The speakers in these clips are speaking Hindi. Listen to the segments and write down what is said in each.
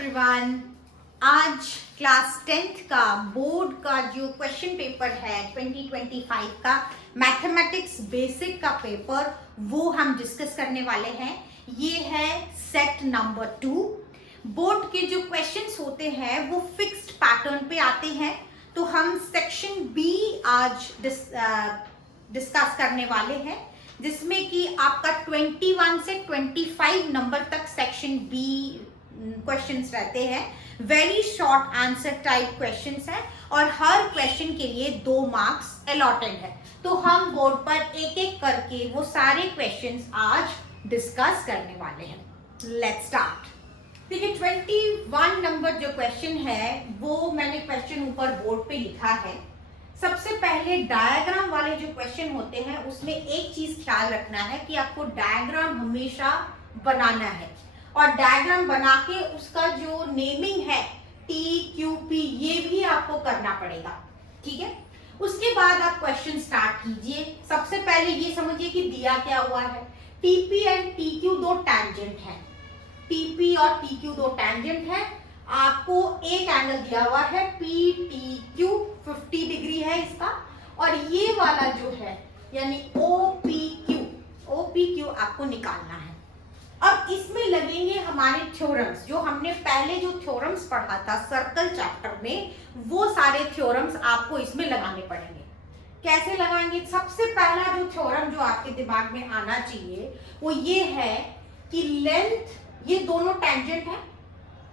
एवरीवन। आज क्लास 10th का बोर्ड का जो क्वेश्चन पेपर है 2025 का मैथमेटिक्स बेसिक का पेपर वो हम डिस्कस करने वाले हैं। ये है सेट नंबर 2। बोर्ड के जो क्वेश्चंस होते हैं वो फिक्स्ड पैटर्न पे आते हैं, तो हम सेक्शन बी आज डिस्कस करने वाले हैं, जिसमें कि आपका 21 से 25 नंबर तक सेक्शन बी क्वेश्चंस रहते हैं। Very short answer type questions हैं और हर क्वेश्चन के लिए 2 मार्क्स अलॉटेड है। तो हम बोर्ड पर एक एक करके वो सारे क्वेश्चंस आज डिस्कस करने वाले हैं। Let's start. देखिए 21 नंबर जो क्वेश्चन है वो मैंने क्वेश्चन ऊपर बोर्ड पे लिखा है। सबसे पहले डायग्राम वाले जो क्वेश्चन होते हैं उसमें एक चीज ख्याल रखना है कि आपको डायग्राम हमेशा बनाना है और डायग्राम बना के उसका जो नेमिंग है TQP ये भी आपको करना पड़ेगा, ठीक है। उसके बाद आप क्वेश्चन स्टार्ट कीजिए। सबसे पहले ये समझिए कि दिया क्या हुआ है। TP एंड TQ दो टैंजेंट है। TP और TQ दो टैंजेंट है। आपको एक एंगल दिया हुआ है PTQ 50 डिग्री है इसका, और ये वाला जो है यानी OPQ आपको निकालना है। अब इसमें लगेंगे हमारे थ्योरम्स, जो हमने पहले जो थ्योरम्स पढ़ा था सर्कल चैप्टर में, वो सारे थ्योरम्स आपको इसमें लगाने पड़ेंगे। कैसे लगाएंगे? सबसे पहला जो थ्योरम जो आपके दिमाग में आना चाहिए वो ये है कि लेंथ, ये दोनों टैंजेंट है,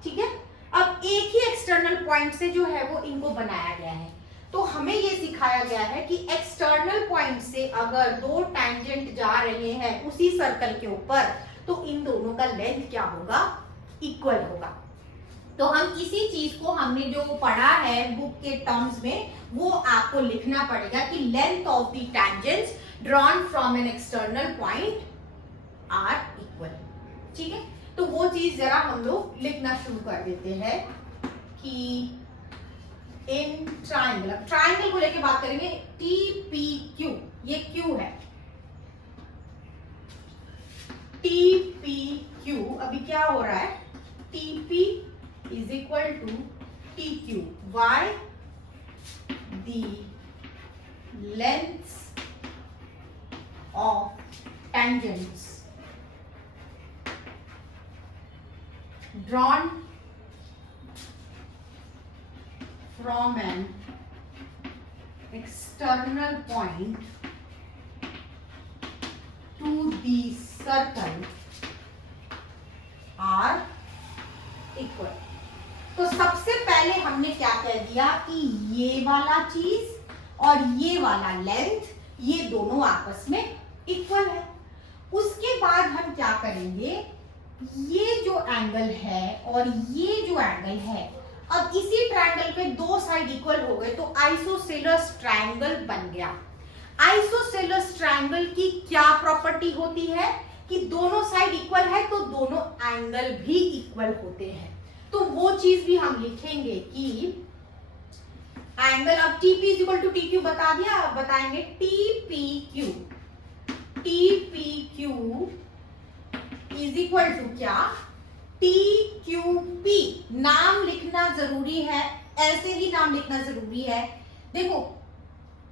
ठीक है। अब एक ही एक्सटर्नल पॉइंट से जो है वो इनको बनाया गया है, तो हमें ये सिखाया गया है कि एक्सटर्नल पॉइंट से अगर 2 टैंजेंट जा रहे हैं उसी सर्कल के ऊपर, तो इन दोनों का लेंथ क्या होगा? इक्वल होगा। तो हम इसी चीज को हमने जो पढ़ा है बुक के टर्म्स में वो आपको लिखना पड़ेगा कि length of the tangents drawn from an external point are equal, ठीक है। तो वो चीज जरा हम लोग लिखना शुरू कर देते हैं कि इन ट्राइंगल, ट्राइंगल को लेके बात करेंगे। TPQ, ये Q है। TPQ अभी क्या हो रहा है? TP is equal to TQ. Why? The lengths of tangents drawn from an external point to the circle are equal। तो सबसे पहले हमने क्या कह दिया कि ये वाला चीज और ये वाला लेंथ ये दोनों आपस में इक्वल है। उसके बाद हम क्या करेंगे, ये जो एंगल है और ये जो एंगल है, अब इसी ट्रायंगल पे 2 साइड इक्वल हो गए तो आइसोसेलेस ट्रायंगल बन गया। आइसोसेलेस ट्रायंगल की क्या प्रॉपर्टी होती है कि दोनों साइड इक्वल है तो दोनों एंगल भी इक्वल होते हैं। तो वो चीज भी हम लिखेंगे कि एंगल, अब TP is equal to TQ बता दिया, अब बताएंगे TPQ इज इक्वल टू क्या? TQP। नाम लिखना जरूरी है, ऐसे ही नाम लिखना जरूरी है। देखो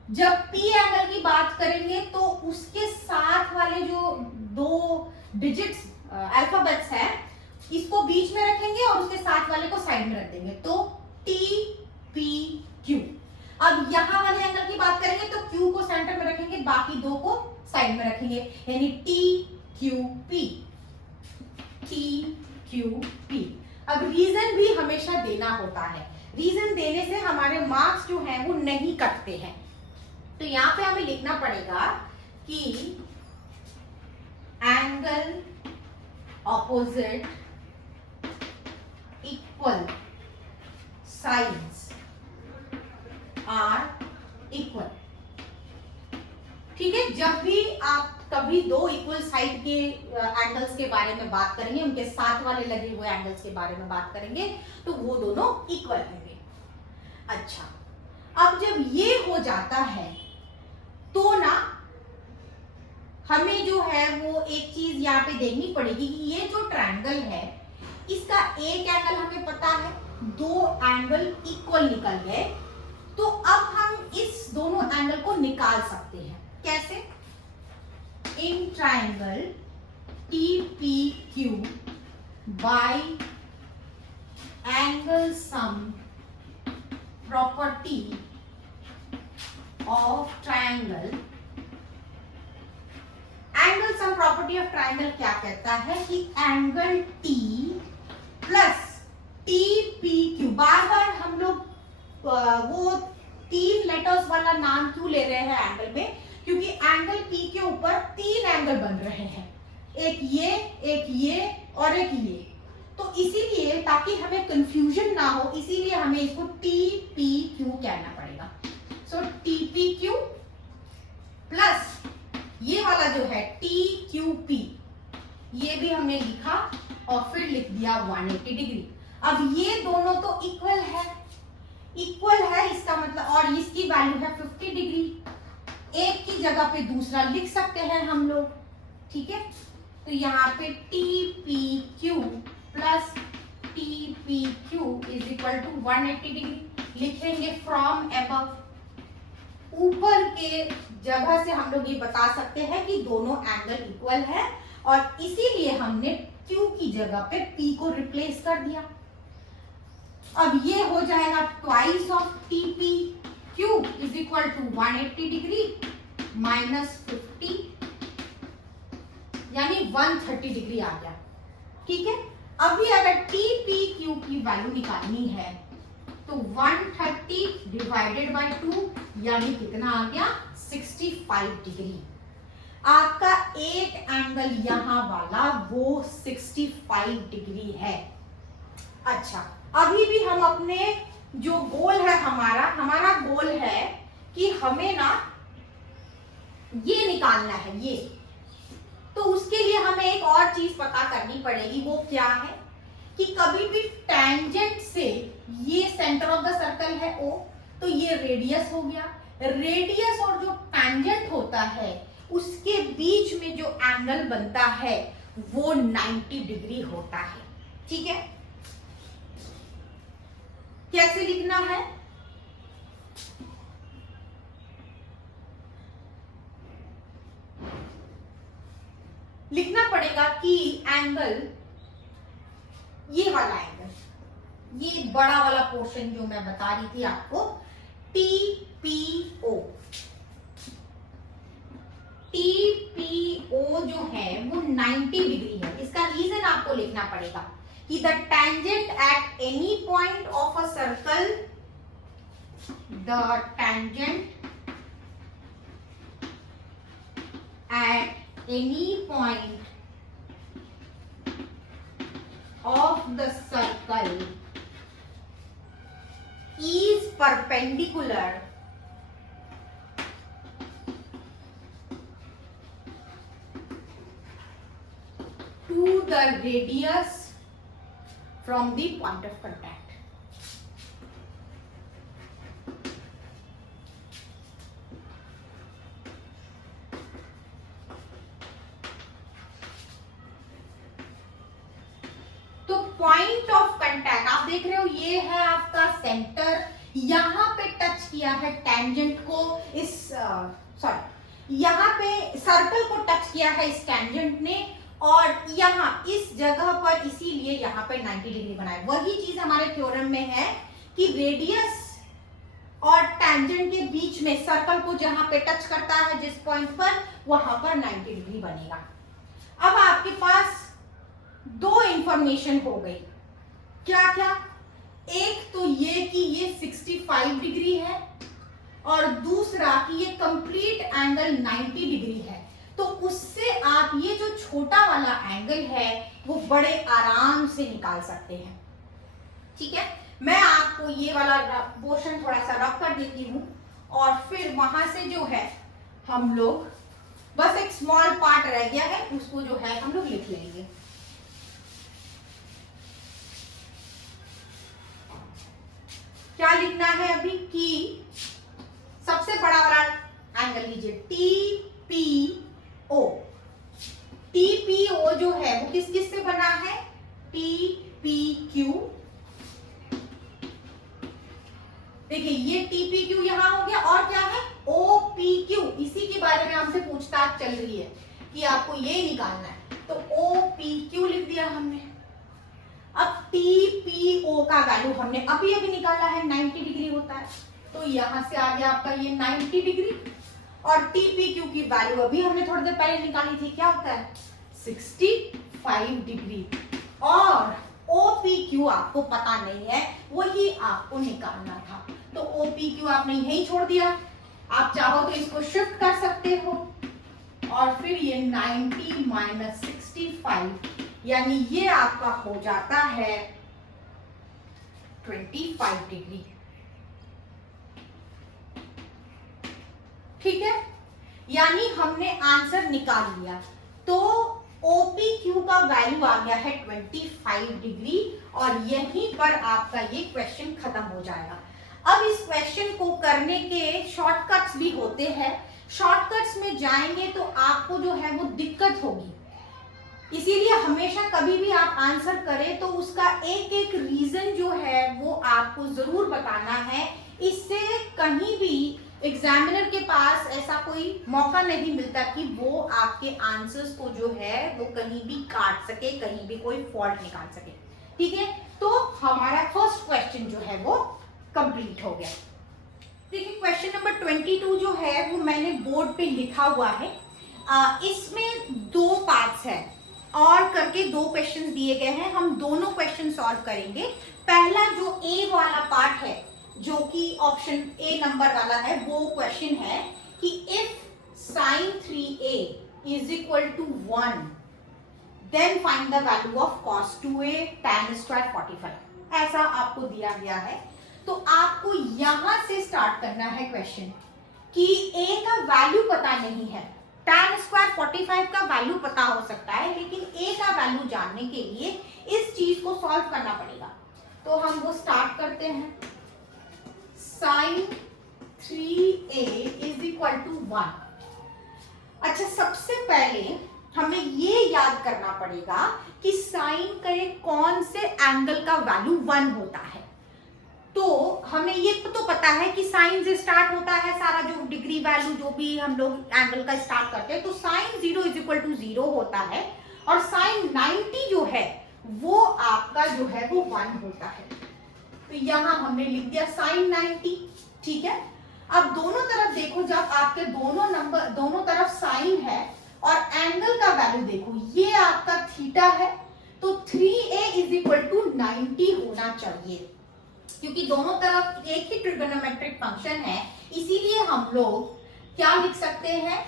जब P एंगल की बात करेंगे तो उसके साथ वाले जो 2 डिजिट्स अल्फाबेट्स हैं इसको बीच में रखेंगे और उसके साथ वाले को साइड में रख देंगे, तो TPQ। अब यहां वाले एंगल की बात करेंगे तो Q को सेंटर में रखेंगे, बाकी 2 को साइड में रखेंगे, यानी TQP। अब रीजन भी हमेशा देना होता है। रीजन देने से हमारे मार्क्स जो हैं वो नहीं कटते हैं। तो यहां पे हमें लिखना पड़ेगा कि angle opposite equal sides are equal, ठीक है। जब भी आप कभी 2 इक्वल साइड के एंगल्स के बारे में बात करेंगे, उनके साथ वाले लगे हुए एंगल्स के बारे में बात करेंगे, तो वो दोनों इक्वल होंगे। अच्छा, अब जब ये हो जाता है तो ना हमें जो है वो एक चीज यहाँ पे देखनी पड़ेगी कि ये जो ट्रायंगल है इसका एक एंगल हमें पता है, दो एंगल इक्वल निकल गए, तो अब हम इस दोनों एंगल को निकाल सकते हैं। कैसे? In triangle TPQ bye angle sum property of triangle. Angle sum property of triangle क्या कहता है कि एंगल T प्लस TPQ, बार बार हम लोग वो 3 लेटर्स वाला नाम क्यों ले रहे हैं एंगल में? क्योंकि एंगल P के ऊपर 3 एंगल बन रहे हैं, एक ये और एक ये। तो इसीलिए ताकि हमें कंफ्यूजन ना हो, इसीलिए हमें इसको TPQ कहना पड़ेगा। सो TPQ प्लस ये वाला जो है TQP, ये भी हमने लिखा और फिर लिख दिया 180 डिग्री। अब ये दोनों तो इक्वल है, इसका मतलब, और इसकी वैल्यू है 50 डिग्री। एक की जगह पे दूसरा लिख सकते हैं हम लोग, ठीक है। तो यहाँ पे TPQ plus TPQ is equal to 180 degree लिखेंगे फ्रॉम अबव। ऊपर के जगह से हम लोग ये बता सकते हैं कि दोनों एंगल इक्वल है, और इसीलिए हमने Q की जगह पे P को रिप्लेस कर दिया। अब ये हो जाएगा twice of TPQ is equal to 180 degree minus 50, यानी 130 डिग्री आ गया, ठीक है। अभी अगर TPQ की वैल्यू निकालनी है तो 130 डिवाइडेड बाय 2 यानी कितना आ गया? 65 डिग्री। आपका एक एंगल यहां वाला वो 65 डिग्री है। अच्छा, अभी भी हम अपने जो गोल है, हमारा गोल है कि हमें ना ये निकालना है ये। तो उसके लिए हमें एक और चीज पता करनी पड़ेगी, वो क्या है कि कभी भी टैंजेंट से ये सेंटर ऑफ द सर्कल है O, तो ये रेडियस हो गया। रेडियस और जो टैंजेंट होता है उसके बीच में जो एंगल बनता है वो 90 डिग्री होता है, ठीक है। कैसे लिखना है? लिखना पड़ेगा कि एंगल, ये वाला एंगल, ये बड़ा वाला पोर्शन जो मैं बता रही थी आपको, TPO जो है वो 90 डिग्री है। इसका रीजन आपको लिखना पड़ेगा कि the tangent at any point of a circle, the tangent at any point of the circle is perpendicular to the radius from the point of contact. Point of contact आप देख रहे हो, ये है आपका सेंटर, यहां पे टच किया है टेंजेंट को, इस यहां पे सर्कल को टच किया है इस टेंजेंट ने, और यहां इस जगह पर, इसीलिए यहां पे 90 डिग्री बनाए। वही चीज हमारे थ्योरम में है कि रेडियस और टेंजेंट के बीच में सर्कल को जहां पे टच करता है जिस पॉइंट पर, वहां पर 90 डिग्री बनेगा। अब आपके पास दो इंफॉर्मेशन हो गई, क्या क्या? एक तो ये कि ये 65 डिग्री है, और दूसरा कि ये कंप्लीट एंगल 90 डिग्री है। तो उससे आप ये जो छोटा वाला एंगल है वो बड़े आराम से निकाल सकते हैं, ठीक है। मैं आपको ये वाला पोर्शन थोड़ा सा रफ कर देती हूं, और फिर वहां से जो है हम लोग, बस एक स्मॉल पार्ट रह गया है, उसको जो है हम लोग लिख लेंगे। क्या लिखना है अभी कि सबसे बड़ा वाला एंगल लीजिए TPO। TPO जो है वो किस किस से बना है? TP TPQ यहाँ हो गया, और क्या है OPQ, इसी के बारे में हमसे पूछताछ चल रही है कि आपको ये निकालना है, तो OPQ लिख दिया हमने। अब TPO का वैल्यू हमने अभी अभी निकाला है, 90 डिग्री होता है, तो यहां से आ गया आपका ये 90 डिग्री, और TPQ की वैल्यू अभी हमने थोड़ी देर पहले निकाली थी, क्या होता है 65 डिग्री, और OPQ आपको पता नहीं है, वही आपको निकालना था, तो OPQ आपने यही छोड़ दिया। आप चाहो तो इसको शिफ्ट कर सकते हो, और फिर ये 90 माइनस 65 यानी ये आपका हो जाता है 25 डिग्री। ठीक है, यानी हमने आंसर निकाल लिया, तो OPQ का वैल्यू आ गया है 25 डिग्री, और यहीं पर आपका ये क्वेश्चन खत्म हो जाएगा। अब इस क्वेश्चन को करने के शॉर्टकट्स भी होते हैं, शॉर्टकट्स में जाएंगे तो आपको जो है वो दिक्कत होगी, इसीलिए हमेशा कभी भी आप आंसर करें तो उसका एक एक रीजन जो है वो आपको जरूर बताना है, इससे कहीं भी एग्जामिनर के पास ऐसा कोई मौका नहीं मिलता कि वो आपके आंसर्स को जो है वो कहीं भी काट सके, कहीं भी कोई फॉल्ट निकाल सके। ठीक है, तो हमारा फर्स्ट क्वेश्चन जो है वो कंप्लीट हो गया। देखिए क्वेश्चन नंबर 22 जो है वो मैंने बोर्ड पे लिखा हुआ है, इसमें दो पार्ट्स है और करके दो क्वेश्चन दिए गए हैं, हम दोनों क्वेश्चन सॉल्व करेंगे। पहला जो ए वाला पार्ट है जो कि ऑप्शन ए नंबर वाला है, वो क्वेश्चन है कि if sin 3a is equal to 1 then find the value of cos 2a tan square 45, ऐसा आपको दिया गया है। तो आपको यहां से स्टार्ट करना है क्वेश्चन कि a का वैल्यू पता नहीं है, tan स्क्वायर 45 का वैल्यू पता हो सकता है, लेकिन a का वैल्यू जानने के लिए इस चीज को सॉल्व करना पड़ेगा। तो हम वो स्टार्ट करते हैं, sin 3a is equal to 1। अच्छा, सबसे पहले हमें ये याद करना पड़ेगा कि साइन के कौन से एंगल का वैल्यू 1 होता है। तो हमें ये तो पता है कि साइन से स्टार्ट होता है सारा, जो डिग्री वैल्यू जो भी हम लोग एंगल का स्टार्ट करते हैं, तो साइन 0 इज इक्वल टू 0 होता है, और साइन 90 जो है वो आपका जो है वो 1 होता है। तो यहां हमने लिख दिया साइन 90। ठीक है, अब दोनों तरफ देखो, जब आपके दोनों तरफ साइन है और एंगल का वैल्यू देखो, ये आपका थीटा है, तो 3a इज इक्वल टू 90 होना चाहिए, क्योंकि दोनों तरफ एक ही ट्रिगोनोमेट्रिक फंक्शन है, इसीलिए हम लोग क्या लिख सकते हैं,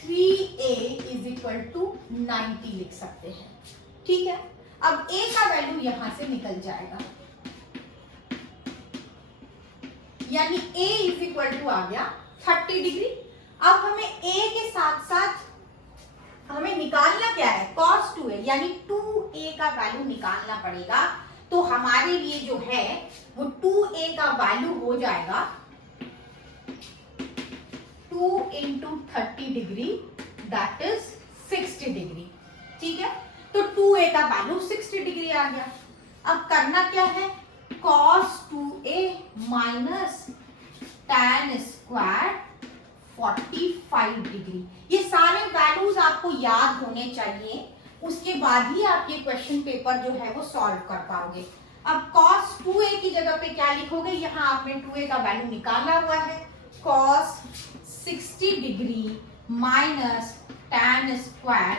3a इज इक्वल टू 90 लिख सकते हैं। ठीक है, अब a का वैल्यू यहां से निकल जाएगा, यानी a इज इक्वल टू आ गया 30 डिग्री। अब हमें a के साथ साथ हमें निकालना क्या है, cos 2a, यानी 2a का वैल्यू निकालना पड़ेगा। तो हमारे लिए जो है वो 2a का वैल्यू हो जाएगा 2 into 30 degree, that is 60 degree. ठीक है, तो 2a का वैल्यू 60 डिग्री आ गया। अब करना क्या है, cos 2a minus tan square 45 degree, ये सारे वैल्यूज आपको याद होने चाहिए, उसके बाद ही आप ये क्वेश्चन पेपर जो है वो सॉल्व कर पाओगे। अब cos 2a की जगह पे क्या लिखोगे, यहाँ आपने 2a का वैल्यू निकाला हुआ है, cos 60 degree minus tan square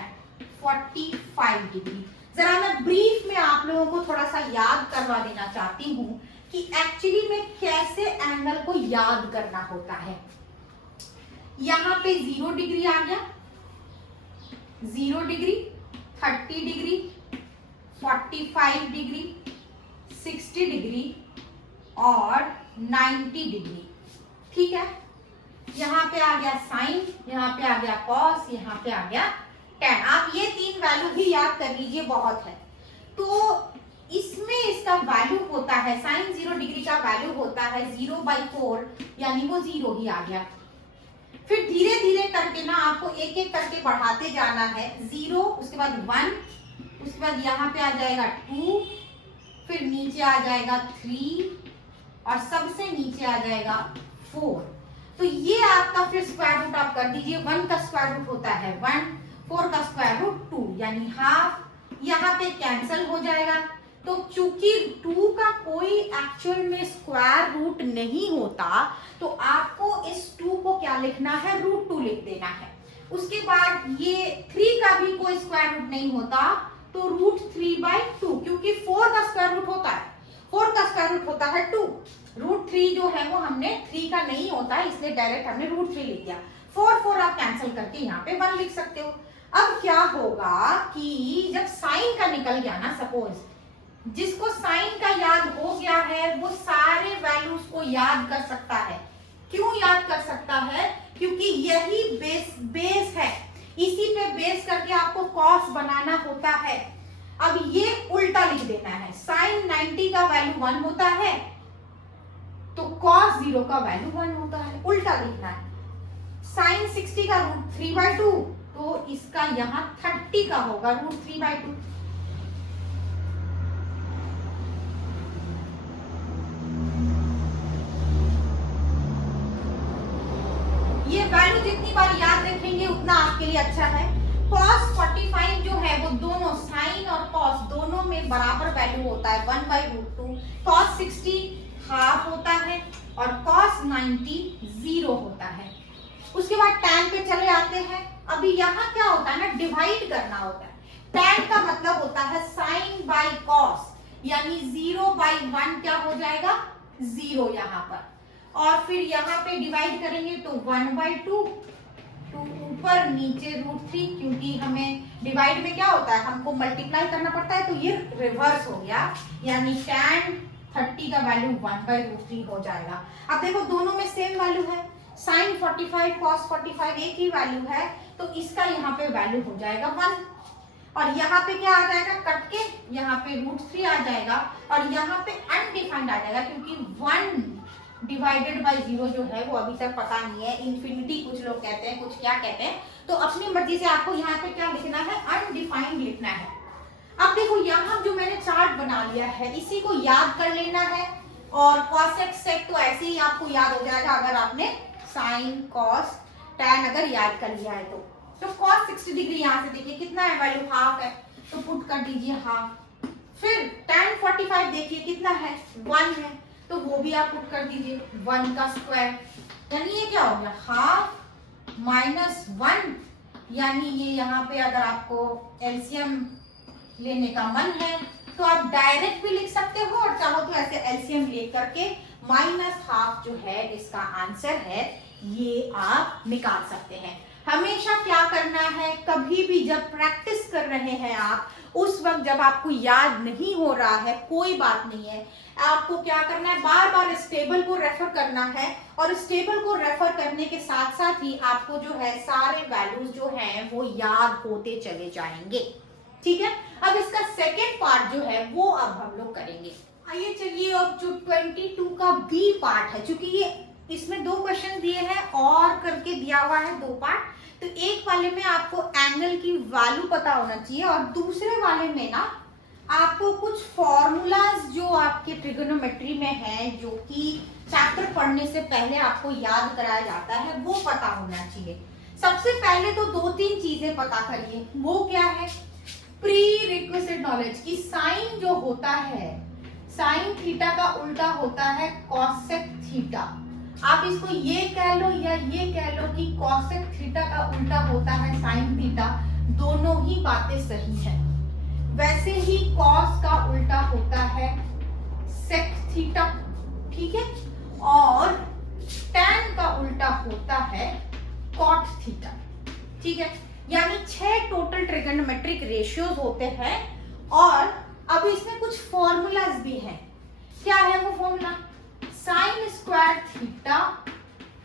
45 degree. जरा मैं ब्रीफ में आप लोगों को थोड़ा सा याद करवा देना चाहती हूँ कि एक्चुअली में कैसे एंगल को याद करना होता है। यहाँ पे 0 डिग्री आ गया, 0 डिग्री, 30 डिग्री, 45 डिग्री, 60 डिग्री और 90 डिग्री। ठीक है, यहाँ पे आ गया साइन, यहाँ पे आ गया कॉस, यहाँ पे आ गया tan। आप ये तीन वैल्यू भी याद कर लीजिए, बहुत है। तो इसमें इसका वैल्यू होता है, साइन 0 डिग्री का वैल्यू होता है 0/4, यानी वो 0 ही आ गया। फिर धीरे धीरे करके ना आपको एक एक करके बढ़ाते जाना है, 0, उसके बाद 1, उसके बाद यहाँ पे आ जाएगा 2, फिर नीचे आ जाएगा 3, और सबसे नीचे आ जाएगा 4। तो ये आपका फिर स्क्वायर रूट आप कर दीजिए। 1 का स्क्वायर रूट होता है 1, 4 का स्क्वायर रूट 2 यानी हाफ। यहाँ पे कैंसिल हो जाएगा। तो चूंकि 2 का कोई एक्चुअल में स्क्वायर रूट नहीं होता तो आपको इस 2 को क्या लिखना है, √2 लिख देना है। उसके बाद ये 3 का भी कोई स्क्वायर रूट नहीं होता तो √3/2, क्योंकि 4 का स्क्वायर रूट होता है, 4 का स्क्वायर रूट होता है 2। √3 जो है वो हमने 3 का नहीं होता है, इसलिए डायरेक्ट हमने √3 लिख दिया। 4 आप कैंसिल करके यहाँ पे 1 लिख सकते हो। अब क्या होगा कि जब साइन का निकल गया ना, सपोज जिसको साइन का याद हो गया है वो सारे वैल्यूज को याद कर सकता है। क्यों याद कर सकता है? क्योंकि यही बेस है, इसी पे बेस करके आपको कॉस बनाना होता है। अब ये उल्टा लिख देना है। साइन 90 का वैल्यू 1 होता है तो कॉस 0 का वैल्यू 1 होता है, उल्टा लिखना है। साइन 60 का √3/2 तो इसका यहाँ 30 का होगा √3/2। ये वैल्यू जितनी बार याद रखेंगे उतना आपके लिए अच्छा है। cos 45 जो है वो दोनों साइन और cos दोनों में बराबर वैल्यू होता है 1/√2। cos 60 हाफ होता है और cos 90 0 होता है। उसके बाद tan पे चले आते हैं। अभी यहाँ क्या होता है ना, डिवाइड करना होता है। tan का मतलब होता है sin बाई cos, यानी 0/1 क्या हो जाएगा, 0 यहाँ पर। और फिर यहाँ पे डिवाइड करेंगे तो 1/2, तो ऊपर नीचे √3, क्योंकि हमें डिवाइड में क्या होता है, हमको मल्टीप्लाई करना पड़ता है, तो ये रिवर्स हो गया, यानी tan 30 का वैल्यू 1/√3 हो जाएगा। अब देखो दोनों में सेम वैल्यू है, sin 45 cos 45 एक ही वैल्यू है, तो इसका यहाँ पे वैल्यू हो जाएगा 1। और यहाँ पे क्या आ जाएगा, कट के यहाँ पे √3 आ जाएगा और यहाँ पे अनडिफाइंड आ जाएगा, क्योंकि 1 डिवाइडेड बाय 0 जो है वो अभी तक पता नहीं है। इन्फिनिटी कुछ लोग कहते हैं, कुछ क्या कहते हैं, तो अपनी मर्जी से आपको यहाँ पे क्या लिखना है, अनडिफाइंड लिखना है। अब देखो यहाँ जो मैंने चार्ट बना लिया है इसी को याद कर लेना है, और cosec sec तो ऐसे ही आपको याद हो जाएगा अगर आपने साइन cos tan अगर याद कर लिया है तो cos 60 डिग्री यहाँ से देखिए कितना है, वैल्यू हाफ है, तो पुट कर दीजिए हाफ। फिर tan 45 देखिए कितना है, 1 है, तो वो भी आप पुट कर दीजिए 1 का स्क्वायर, यानी ये क्या हो गया, हाफ माइनस 1, यानी ये यहाँ पे अगर आपको एलसीएम लेने का मन है तो आप डायरेक्ट भी लिख सकते हो, और चाहो तो ऐसे एलसीएम ले करके -12 जो है इसका आंसर है, ये आप निकाल सकते हैं। हमेशा क्या करना है, कभी भी जब प्रैक्टिस कर रहे हैं आप, उस वक्त जब आपको याद नहीं हो रहा है कोई बात नहीं है, आपको क्या करना है, बार बार इस टेबल को रेफर करना है, और इस टेबल को रेफर करने के साथ साथ ही आपको जो है सारे वैल्यूज जो हैं वो याद होते चले जाएंगे। ठीक है, अब इसका सेकेंड पार्ट जो है वो अब हम लोग करेंगे। आइए चलिए, अब जो 22 का बी पार्ट है, चूंकि ये इसमें 2 क्वेश्चन दिए हैं और करके दिया हुआ है 2 पार्ट, तो एक वाले में आपको एंगल की वैल्यू पता होना चाहिए और दूसरे वाले में ना आपको कुछ फॉर्मूलाज जो आपके ट्रिगोनोमेट्री में है, जो कि चैप्टर पढ़ने से पहले आपको याद कराया जाता है, वो पता होना चाहिए। सबसे पहले तो 2-3 चीजें पता करिए। वो क्या है, प्री रिक्विजिट नॉलेज की साइन जो होता है, साइन थीटा का उल्टा होता है कॉसेक थीटा। आप इसको ये कह लो या ये कह लो कि कॉसेक थीटा का उल्टा होता है साइन थीटा, दोनों ही बातें सही है। वैसे ही कॉस का उल्टा होता है सेक थीटा, ठीक है, और टैन का उल्टा होता है कॉट थीटा, ठीक है। यानी 6 टोटल ट्रिगोनोमेट्रिक रेशियोज होते हैं, और अब इसमें कुछ फॉर्मूलाज भी हैं। क्या है वो formula, sine square theta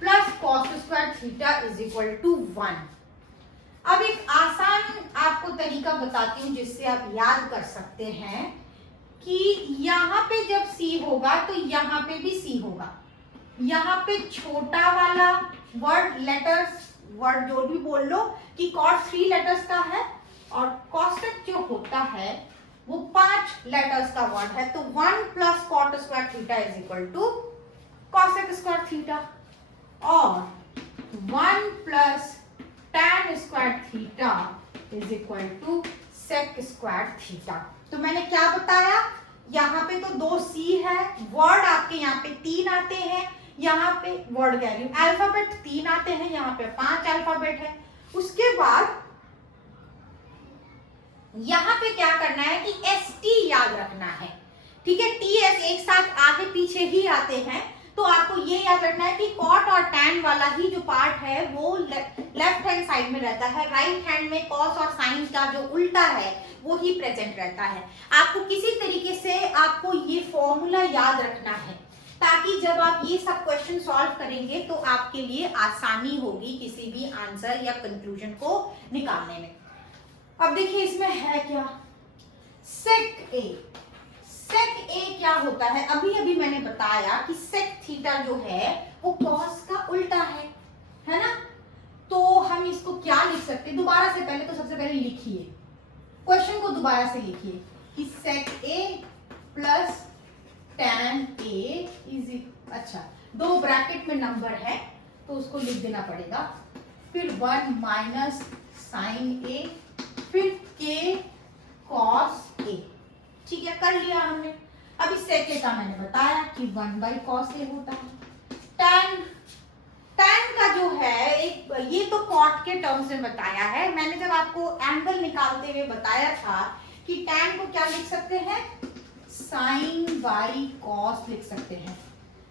plus cos square theta is equal to 1। अब एक आसान आपको तरीका बताती हूँ जिससे आप याद कर सकते हैं कि यहाँ पे जब C होगा तो यहाँ पे भी C होगा। यहाँ पे छोटा वाला वर्ड लेटर्स, वर्ड जो भी बोल लो कि cos 3 लेटर्स का है, और कॉसेक जो होता है वो 5 लेटर्स का वर्ड है, तो 1 plus cot square theta is equal to cosec square theta, और 1 plus tan square theta is equal to sec square theta. तो मैंने क्या बताया, यहाँ पे तो 2 सी है, वर्ड आपके यहाँ पे 3 आते हैं, यहाँ पे वर्ड कह रही हूँ अल्फाबेट 3 आते हैं, यहाँ पे 5 अल्फाबेट है। उसके बाद यहाँ पे क्या करना है कि एस टी याद रखना है, ठीक है, टी एस एक साथ आगे पीछे ही आते हैं, तो आपको ये याद रखना है कि कॉट और टैन वाला ही जो पार्ट है वो लेफ्ट हैंड साइड में रहता है, राइट हैंड में कॉस और साइन का जो उल्टा है वो ही प्रेजेंट रहता है। आपको किसी तरीके से आपको ये फॉर्मूला याद रखना है, ताकि जब आप ये सब क्वेश्चन सॉल्व करेंगे तो आपके लिए आसानी होगी किसी भी आंसर या कंक्लूजन को निकालने में। अब देखिए इसमें है क्या, सेक ए। सेक ए क्या होता है, अभी अभी मैंने बताया कि सेक थीटा जो है वो कॉस का उल्टा है ना। तो हम इसको क्या लिख सकते हैं, दोबारा से पहले तो सबसे पहले लिखिए, क्वेश्चन को दोबारा से लिखिए कि सेक ए प्लस टैन ए इज, अच्छा 2 ब्रैकेट में नंबर है तो उसको लिख देना पड़ेगा, फिर 1 माइनस साइन ए, फिर के कॉस ए, ठीक है, कर लिया हमने। अब इस सेक ए का मैंने बताया कि 1 बाई कॉस ए होता है। टैन का जो है एक, ये तो कॉट के टर्म्स में बताया है, मैंने जब आपको एंगल निकालते हुए बताया था कि टैन को क्या लिख सकते हैं, साइन बाई कॉस लिख सकते हैं।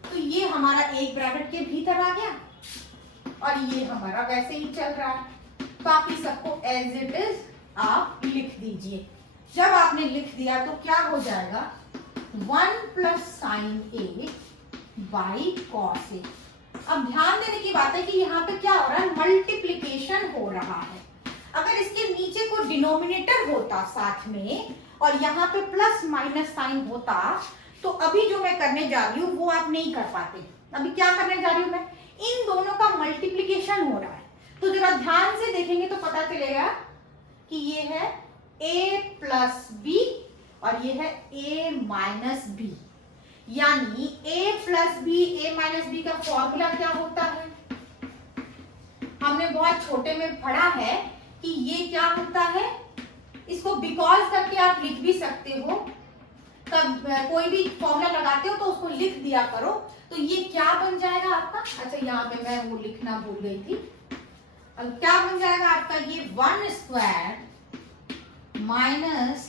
तो ये हमारा एक ब्रैकेट के भीतर आ गया और ये हमारा वैसे ही चल रहा है, बाकी सबको एज इट इज आप लिख दीजिए। जब आपने लिख दिया तो क्या हो जाएगा, 1 plus sine A by cos A. अब ध्यान देने की बात है कि यहाँ पे क्या हो रहा है, मल्टीप्लिकेशन हो रहा है। अगर इसके नीचे को डिनोमिनेटर होता साथ में और यहाँ पे प्लस माइनस साइन होता, तो अभी जो मैं करने जा रही हूँ वो आप नहीं कर पाते। अभी क्या करने जा रही हूँ मैं, इन दोनों का मल्टीप्लिकेशन हो रहा है, तो जरा ध्यान से देखेंगे तो पता चलेगा कि ये है a प्लस बी और ये है a माइनस बी, यानी a plus B a minus B का फॉर्मूला क्या होता है, हमने बहुत छोटे में पढ़ा है कि ये क्या होता है, इसको बिकॉज करके आप लिख भी सकते हो, तब कोई भी फॉर्मूला लगाते हो तो उसको लिख दिया करो। तो ये क्या बन जाएगा आपका, अच्छा यहाँ पे मैं वो लिखना भूल गई थी, अब क्या बन जाएगा आपका, ये 1 square minus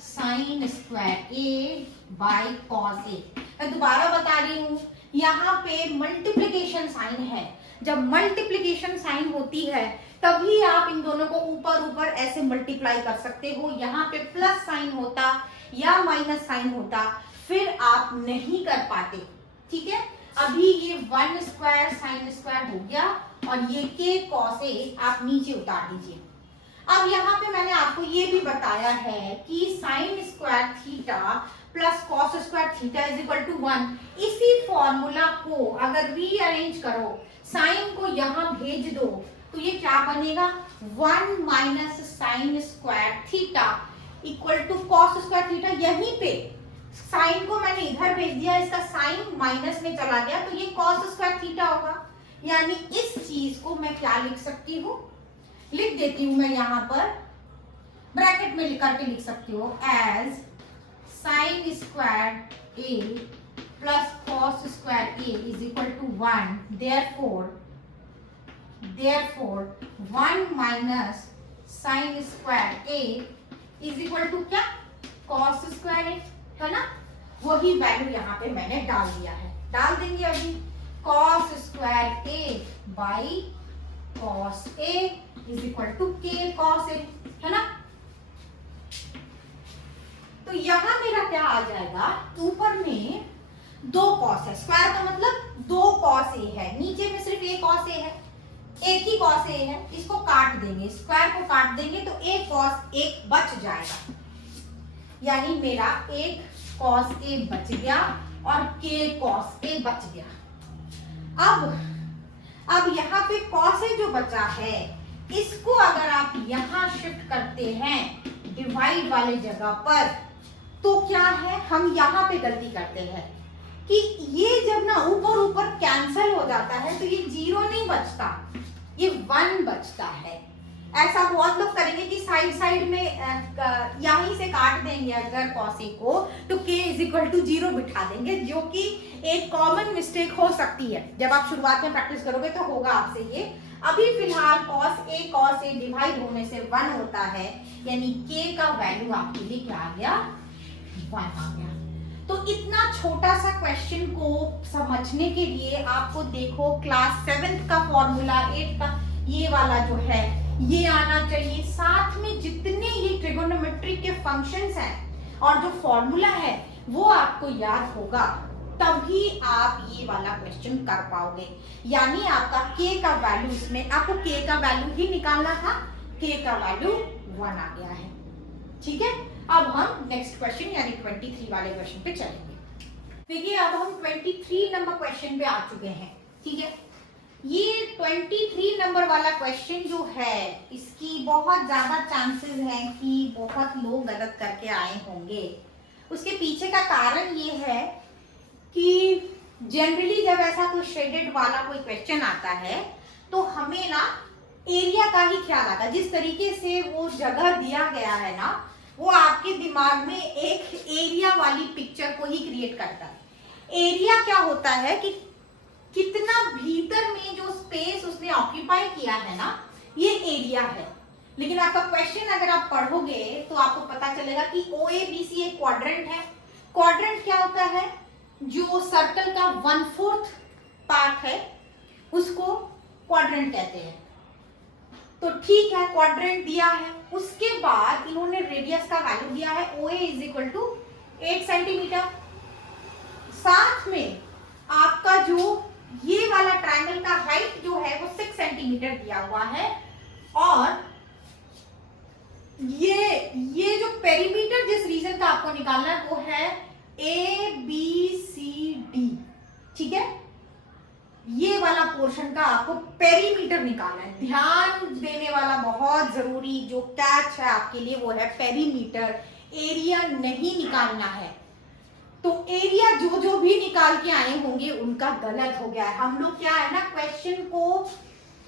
sine square A by cos A. मैं दोबारा बता रही हूँ, यहाँ पे मल्टीप्लिकेशन साइन है, जब मल्टीप्लिकेशन साइन होती है तभी आप इन दोनों को ऊपर ऊपर ऐसे मल्टीप्लाई कर सकते हो। यहाँ पे प्लस साइन होता या माइनस साइन होता फिर आप नहीं कर पाते, ठीक है। अभी ये 1 स्क्वायर साइन स्क्वायर हो गया और ये के कॉस ए आप नीचे उतार दीजिए। अब यहाँ पे मैंने आपको ये भी बताया है कि sine square theta plus cos square theta is equal to 1। इसी फॉर्मूला को अगर रीअरेंज करो, साइन को यहाँ भेज दो, तो ये क्या बनेगा, 1 minus sine square theta equal to cos square theta. यहीं पे साइन को मैंने इधर भेज दिया, इसका साइन माइनस में चला गया, तो ये कॉस स्क्वायर थीटा होगा। यानी इस चीज को मैं क्या लिख सकती हूँ, लिख देती हूं मैं यहाँ पर ब्रैकेट में लिख करके लिख सकती हो as sine square A plus cos square A is equal to 1, therefore 1 minus sine square A is equal to क्या, कॉस स्क्वायर ए, है ना। वही वैल्यू यहाँ पे मैंने डाल दिया है, डाल देंगे अभी, cos square A by cos A is equal to के कॉस ए, है ना। तो यहां मेरा क्या आ जाएगा, ऊपर में 2 कॉस है, स्क्वायर का मतलब 2 कॉस ए है, नीचे में सिर्फ एक कॉस ए है, एक ही कॉस ए है, इसको काट देंगे, स्क्वायर को काट देंगे तो एक कॉस एक बच जाएगा, यानी मेरा एक कॉस ए बच गया और के कॉस ए बच गया। अब यहाँ पे कॉस ए जो बचा है इसको अगर आप यहाँ शिफ्ट करते हैं डिवाइड वाले जगह पर, तो क्या है, हम यहाँ पे गलती करते हैं कि ये जब ना ऊपर ऊपर कैंसल हो जाता है तो ये 0 नहीं बचता, ये 1 बचता है। ऐसा बहुत लोग करेंगे कि साइड साइड में यहीं से काट देंगे अगर cos A को, तो k = 0 बिठा देंगे, जो कि एक कॉमन मिस्टेक हो सकती है। जब आप शुरुआत में प्रैक्टिस करोगे तो होगा आपसे ये। अभी फिलहाल cos A डिवाइड होने से 1 होता है, यानी k का वैल्यू आपके लिए क्या आ गया, 1 आ गया। तो इतना छोटा सा क्वेश्चन को समझने के लिए आपको देखो क्लास 7th का फॉर्मूला, 8 का ये वाला जो है ये आना चाहिए, साथ में जितने ये ट्रिगोनोमेट्री के फंक्शंस हैं और जो फॉर्मूला है वो आपको याद होगा, तभी आप ये वाला क्वेश्चन कर पाओगे। यानी आपका k का वैल्यू, इसमें आपको k का वैल्यू ही निकालना था, k का वैल्यू 1 आ गया है। ठीक है, अब हम नेक्स्ट क्वेश्चन यानी 23 वाले क्वेश्चन पे चलेंगे। देखिए अब हम 23 नंबर क्वेश्चन पे आ चुके हैं। ठीक है, ये 23 नंबर वाला क्वेश्चन जो है इसकी बहुत ज्यादा चांसेस हैं कि बहुत लोग गलत करके आए होंगे। उसके पीछे का कारण ये है कि जनरली जब ऐसा कोई शेडेड वाला कोई क्वेश्चन आता है तो हमें ना एरिया का ही ख्याल आता है। जिस तरीके से वो जगह दिया गया है ना, वो आपके दिमाग में एक एरिया वाली पिक्चर को ही क्रिएट करता है। एरिया क्या होता है कि कितना भीतर में जो स्पेस उसने ऑक्यूपाई किया है ना, ये एरिया है। लेकिन आपका क्वेश्चन अगर आप पढ़ोगे तो आपको पता चलेगा कि OABC एक क्वाड्रेंट है। क्वाड्रेंट क्या होता है, जो सर्कल का 1/4 पार्ट है उसको क्वाड्रेंट कहते हैं। तो ठीक है, क्वाड्रेंट दिया है, उसके बाद इन्होंने रेडियस का वैल्यू दिया है OA = 8 सेंटीमीटर। साथ में आपका जो ये वाला ट्रायंगल का हाइट जो है वो 6 सेंटीमीटर दिया हुआ है, और ये जो पेरीमीटर जिस रीजन का आपको निकालना है वो है ABCD। ठीक है, ये वाला पोर्शन का आपको पेरीमीटर निकालना है। ध्यान देने वाला बहुत जरूरी जो कैच है आपके लिए वो है पेरीमीटर, एरिया नहीं निकालना है। तो एरिया जो भी निकाल के आए होंगे उनका गलत हो गया है। हम लोग क्या है ना, क्वेश्चन को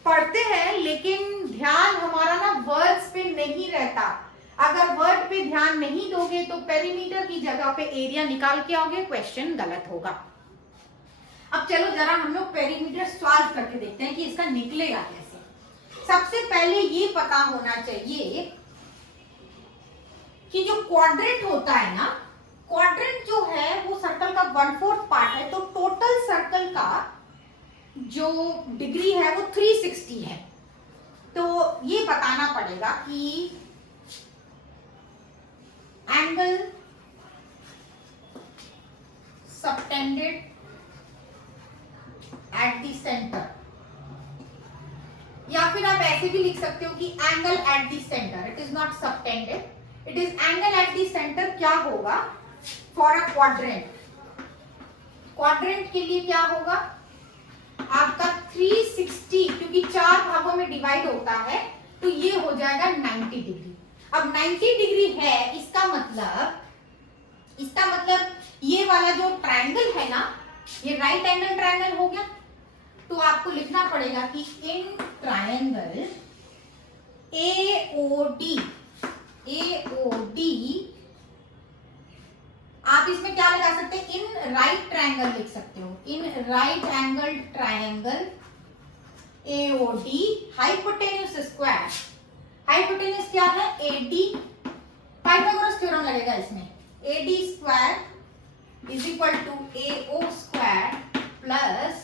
पढ़ते हैं लेकिन ध्यान हमारा ना वर्ड्स पे नहीं रहता। अगर वर्ड पे ध्यान नहीं दोगे तो पेरीमीटर की जगह पे एरिया निकाल के आओगे, क्वेश्चन गलत होगा। अब चलो जरा हम लोग पेरीमीटर सॉल्व करके देखते हैं कि इसका निकलेगा कैसे। सबसे पहले ये पता होना चाहिए कि जो क्वाड्रेंट होता है ना, क्वाड्रेंट जो है वो सर्कल का 1/4 पार्ट है, तो टोटल सर्कल का जो डिग्री है वो 360 है। तो ये बताना पड़ेगा कि angle subtended at the centre, या फिर आप ऐसे भी लिख सकते हो कि angle at the centre. It is not subtended, it is angle at the centre. क्या होगा फॉर अ क्वाड्रेंट, क्वाड्रेंट के लिए क्या होगा आपका 360, क्योंकि 4 भागों में डिवाइड होता है तो ये हो जाएगा 90 डिग्री। अब 90 डिग्री है, इसका मतलब ये वाला जो ट्रायंगल है ना, ये राइट एंगल ट्रायंगल हो गया। तो आपको लिखना पड़ेगा कि इन ट्रायंगल AOD, आप इसमें क्या लगा सकते हैं, इन राइट ट्रायंगल लिख सकते हो, in right angle triangle AOD hypotenuse square. Hypotenuse क्या है, AD, पाइथागोरस थ्योरम लगेगा इसमें, AD square = AO square plus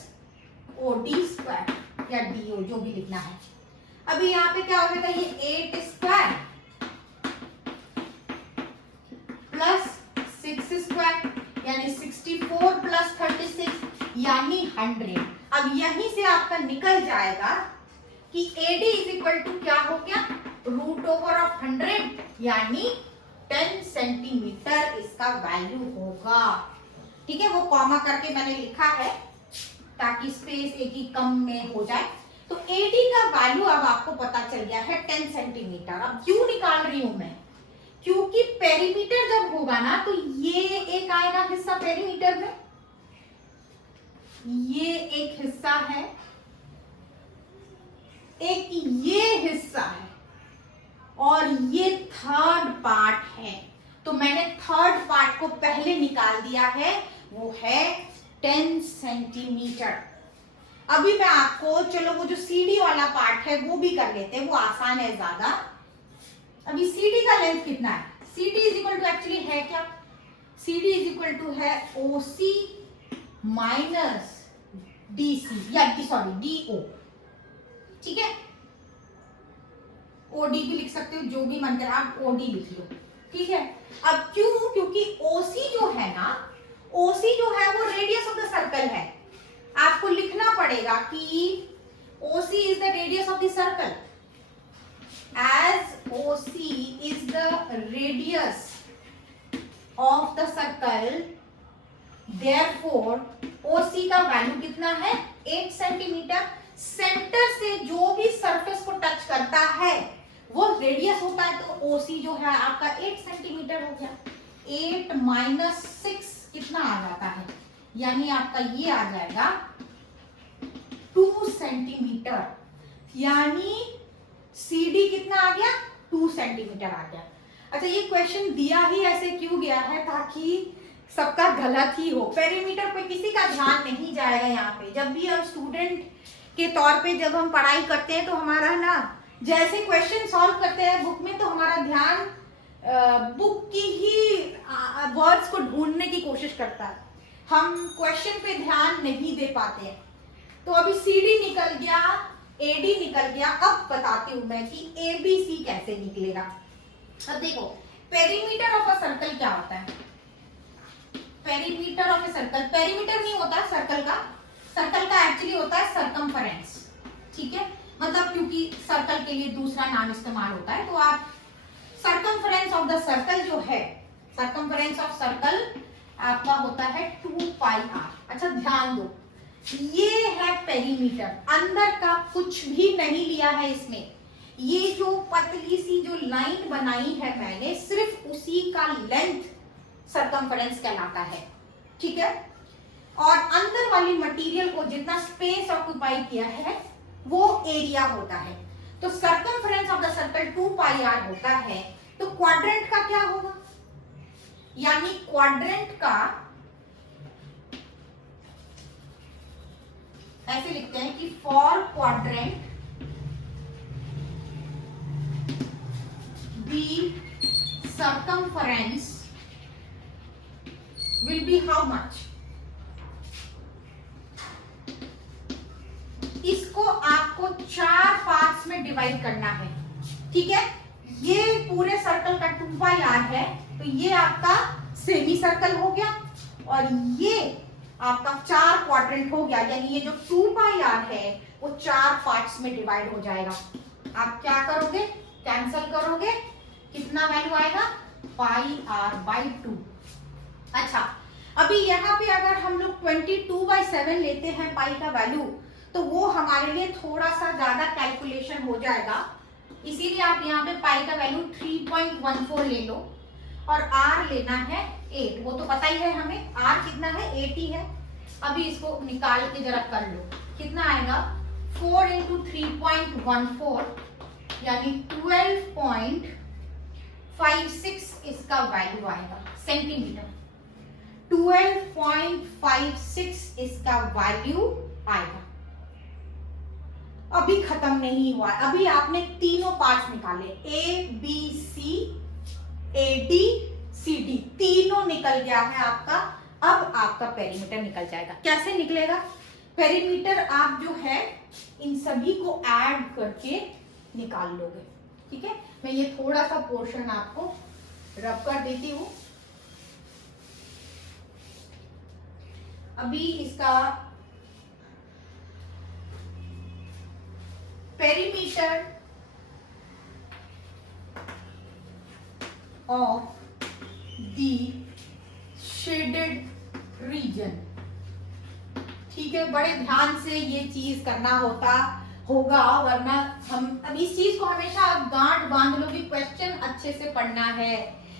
OD square या DO, जो भी लिखना है। अभी यहाँ पे क्या हो जाएगा, ये 8 स्क्वायर प्लस 6 स्क्वायर यानी 64 प्लस 36 यानी 100। अब यहीं से आपका निकल जाएगा कि AD = क्या हो गया, √100 यानी 10 सेंटीमीटर इसका वैल्यू होगा। ठीक है, वो कॉमा करके मैंने लिखा है ताकि स्पेस एक ही कम में हो जाए। तो AD का वैल्यू अब आपको पता चल गया है 10 सेंटीमीटर। अब क्यों निकाल रही हूं मैं क्योंकि पेरीमीटर जब होगा ना तो ये एक आएगा हिस्सा पेरीमीटर में, ये एक हिस्सा है, एक ये हिस्सा है और ये थर्ड पार्ट है। तो मैंने थर्ड पार्ट को पहले निकाल दिया है, वो है 10 सेंटीमीटर। अभी मैं आपको, चलो वो जो सीडी वाला पार्ट है वो भी कर लेते हैं, वो आसान है ज्यादा। अभी सीडी का लेंथ कितना है? CD is equal to actually है क्या? सीडी इज इक्वल टू है ओसी माइनस डीसी या सॉरी डीओ, ठीक है। ओडी भी लिख सकते हो, जो भी मन करे आप ओडी लिख लो, ठीक है। अब क्यों? क्योंकि ओसी जो है ना, ओसी जो है वो रेडियस ऑफ द सर्कल है। आपको लिखना पड़ेगा कि ओसी is the radius of the circle, as OC is the radius of the circle, therefore OC का वैल्यू कितना है? 8 सेंटीमीटर। सेंटर से जो भी सरफेस को टच करता है वो रेडियस होता है, तो OC जो है आपका 8 सेंटीमीटर हो गया। 8 माइनस 6 कितना आ जाता है? यानी आपका ये आ जाएगा 2 सेंटीमीटर। यानी CD कितना आ गया? 2 सेंटीमीटर आ गया। अच्छा, ये क्वेश्चन दिया ही ऐसे क्यों गया है? ताकि सबका गलत ही हो, पेरीमीटर पे किसी का ध्यान नहीं जाएगा। यहाँ पे जब भी हम स्टूडेंट के तौर पे जब हम पढ़ाई करते हैं तो हमारा ना, जैसे क्वेश्चन सॉल्व करते हैं बुक में, तो हमारा ध्यान बुक की ही वर्ड्स को ढूंढने की कोशिश करता है, हम क्वेश्चन पे ध्यान नहीं दे पाते हैं। तो अभी CD निकल गया, AD निकल गया। अब बताती हूं मैं कि ABC कैसे निकलेगा। अब देखो, पेरीमीटर ऑफ अ सर्कल क्या होता है? Perimeter of a circle, perimeter नहीं होता है सर्कल का, सर्कल का एक्चुअली होता है सरकमफेरेंस, ठीक है। मतलब क्योंकि सर्कल के लिए दूसरा नाम इस्तेमाल होता है, तो आप सरकमफेरेंस ऑफ द सर्कल जो है, सरकमफेरेंस ऑफ सर्कल आपका होता है 2 पाई r। अच्छा ध्यान दो, ये है पेरीमीटर, अंदर का कुछ भी नहीं लिया है इसमें। ये जो पतली सी जो लाइन बनाई है मैंने, सिर्फ उसी का लेंथ सरकमफेरेंस कहलाता है, ठीक है। और अंदर वाली मटेरियल को जितना स्पेस ऑक्यूपाई किया है वो एरिया होता है। तो circumference of the circle 2 pi r होता है। तो क्वाड्रेंट का क्या होगा? यानी क्वाड्रेंट का ऐसे लिखते हैं कि for quadrant the circumference will be how much? इसको आपको 4 पार्ट्स में डिवाइड करना है, ठीक है। ये पूरे सर्कल का 2 पाई r है, तो ये आपका सेमी सर्कल हो गया और ये आपका 4 क्वाड्रेंट हो गया। यानी ये जो 2 पाई r है वो 4 पार्ट्स में डिवाइड हो जाएगा। आप क्या करोगे? कैंसल करोगे, कितना वैल्यू आएगा? पाई r बाई 2। अच्छा, अभी यहाँ पे अगर हम लोग 22/7 लेते हैं पाई का वैल्यू, तो वो हमारे लिए थोड़ा सा ज्यादा कैलकुलेशन हो जाएगा। इसीलिए आप यहाँ पे पाई का वैल्यू 3.14 ले लो और r लेना है 8। वो तो पता ही है हमें, r कितना है? 80 है। अभी इसको निकाल के जरा कर लो, कितना आएगा? 4 इंटू 3.14 यानी 12.56 इसका वैल्यू आएगा सेंटीमीटर। 12.56 इसका वैल्यू आएगा। अभी खत्म नहीं हुआ, अभी आपने तीनों पार्ट्स निकाले, ABC, AD, CD, तीनों निकल गया है आपका। अब आपका पेरीमीटर निकल जाएगा। कैसे निकलेगा पेरीमीटर? आप जो है इन सभी को ऐड करके निकाल लोगे, ठीक है। मैं ये थोड़ा सा पोर्शन आपको रब कर देती हूं। अभी इसका perimeter of the shaded region, ठीक है। बड़े ध्यान से ये चीज करना होगा, वरना हम अब इस चीज को हमेशा आप गांठ बांध लो कि क्वेश्चन अच्छे से पढ़ना है,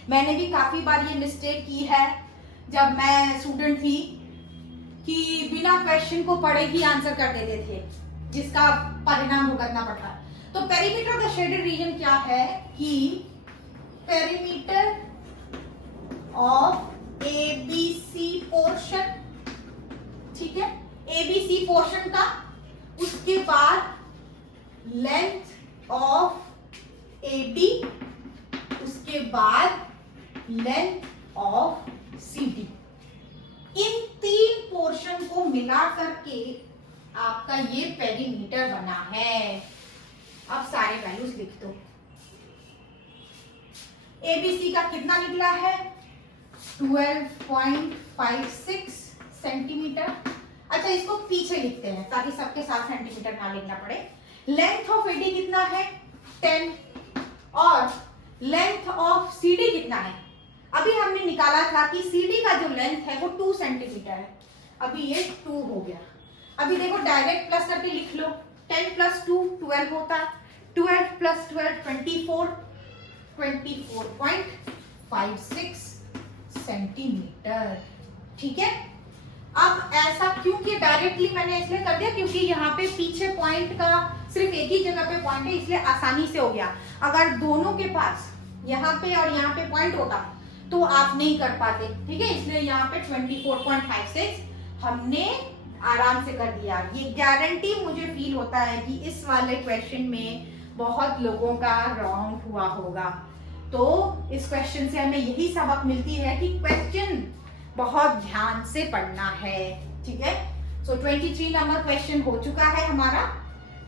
मैंने भी काफी बार ये मिस्टेक की है जब मैं स्टूडेंट थी कि बिना क्वेश्चन को पढ़े ही आंसर कर देते थे, जिसका परिणाम भुगतना पड़ता है। तो perimeter of the shaded region क्या है कि पेरीमीटर ऑफ एबीसी पोर्शन, ठीक है, एबीसी पोर्शन का, उसके बाद लेंथ ऑफ एडी, उसके बाद length of CD, in 3 portion को मिला करके आपका ये पेरीमीटर बना है। अब सारे वैल्यूज लिख दो। एबीसी का कितना निकला है 12.56 सेंटीमीटर। अच्छा, इसको पीछे लिखते हैं ताकि सबके साथ सेंटीमीटर ना लिखना पड़े। लेंथ ऑफ एडी कितना है 10 और लेंथ ऑफ सीडी कितना है, अभी हमने निकाला था कि सीडी का जो लेंथ है वो 2 सेंटीमीटर है, अभी ये 2 हो गया। अभी देखो डायरेक्ट प्लस करके लिख लो, 10 + 2 12 होता है, 12 + 12 24, 24.56 सेंटीमीटर, ठीक है। अब ऐसा क्यों किया, डायरेक्टली मैंने इसलिए कर दिया क्योंकि यहाँ पे पीछे पॉइंट का सिर्फ एक ही जगह पे पॉइंट है, इसलिए आसानी से हो गया। अगर दोनों के पास यहाँ पे और यहाँ पे पॉइंट होता तो आप नहीं कर पाते, ठीक है। इसलिए यहाँ पे 24.56 हमने आराम से कर दिया। ये गारंटी मुझे फील होता है कि इस वाले क्वेश्चन में बहुत लोगों का रॉन्ग हुआ होगा। तो इस क्वेश्चन से हमें यही सबक मिलती है कि क्वेश्चन बहुत ध्यान से पढ़ना है, ठीक है। सो 23 नंबर क्वेश्चन हो चुका है हमारा।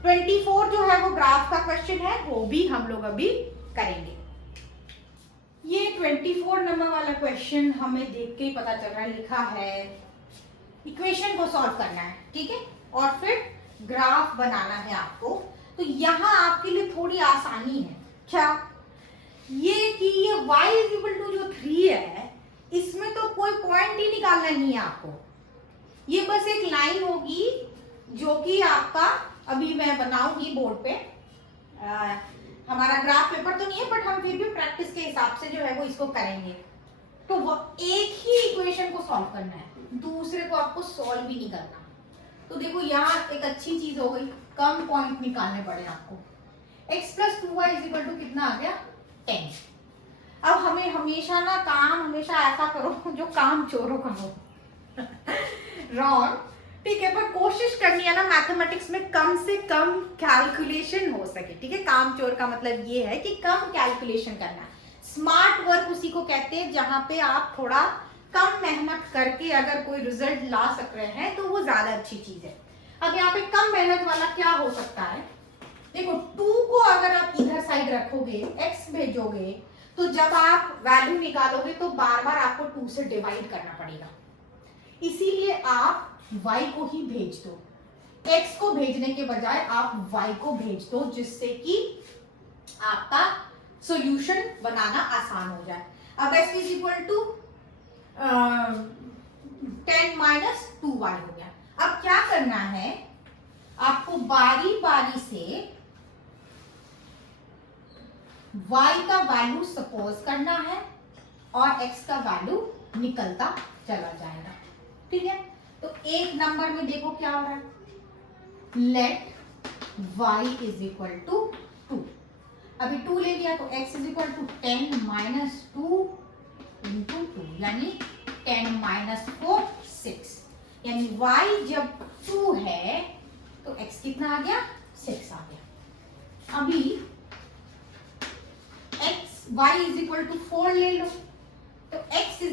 24 जो है वो ग्राफ का क्वेश्चन है, वो भी हम लोग अभी करेंगे। ये 24 नंबर वाला क्वेश्चन हमें देख के ही पता चल रहा है, लिखा है इक्वेशन को सॉल्व करना है, ठीक है, और फिर ग्राफ बनाना है आपको। तो यहाँ आपके लिए थोड़ी आसानी है, क्या ये कि ये y = जो 3 है, इसमें तो कोई पॉइंट ही निकालना नहीं है आपको। ये बस एक लाइन होगी जो कि आपका, अभी मैं बनाऊंगी बोर्ड पे, हमारा ग्राफ पेपर तो नहीं है बट हम फिर भी प्रैक्टिस के हिसाब से जो है वो इसको करेंगे। तो वो एक ही इक्वेशन को सॉल्व करना है, दूसरे को आपको सॉल्व भी नहीं करना। तो देखो यहाँ एक अच्छी चीज हो गई, कम पॉइंट निकालने पड़े आपको। x + 2y = कितना आ गया 10। अब हमें हमेशा ना काम हमेशा ऐसा करो जो काम चोरों का हो रॉन्ग, ठीक है, पर कोशिश करनी है ना मैथमेटिक्स में कम से कम कैलकुलेशन हो सके, ठीक है। काम चोर का मतलब ये है कि कम कैलकुलेशन करना। स्मार्ट वर्क उसी को कहते हैं जहां पे आप थोड़ा कम मेहनत करके अगर कोई रिजल्ट ला सक रहे हैं तो वो ज्यादा अच्छी चीज है। अब यहाँ पे कम मेहनत वाला क्या हो सकता है, देखो 2 को अगर आप इधर साइड रखोगे, x भेजोगे, तो जब आप वैल्यू निकालोगे तो बार बार आपको 2 से डिवाइड करना पड़ेगा। इसीलिए आप y को ही भेज दो, x को भेजने के बजाय आप y को भेज दो, जिससे कि आपका सॉल्यूशन बनाना आसान हो जाए। अब x = 10 - 2y हो गया। अब क्या करना है, आपको बारी बारी से y का वैल्यू सपोज करना है और x का वैल्यू निकलता चला जाएगा, ठीक है। तो एक नंबर में देखो क्या हो रहा है, लेट y = 2। अभी 2 ले लिया तो x = 10 - 2 × 2 यानी 10 - 4 6, यानी y जब 2 है तो x कितना आ गया 6 आ गया। अभी y = 4 ले लो तो x =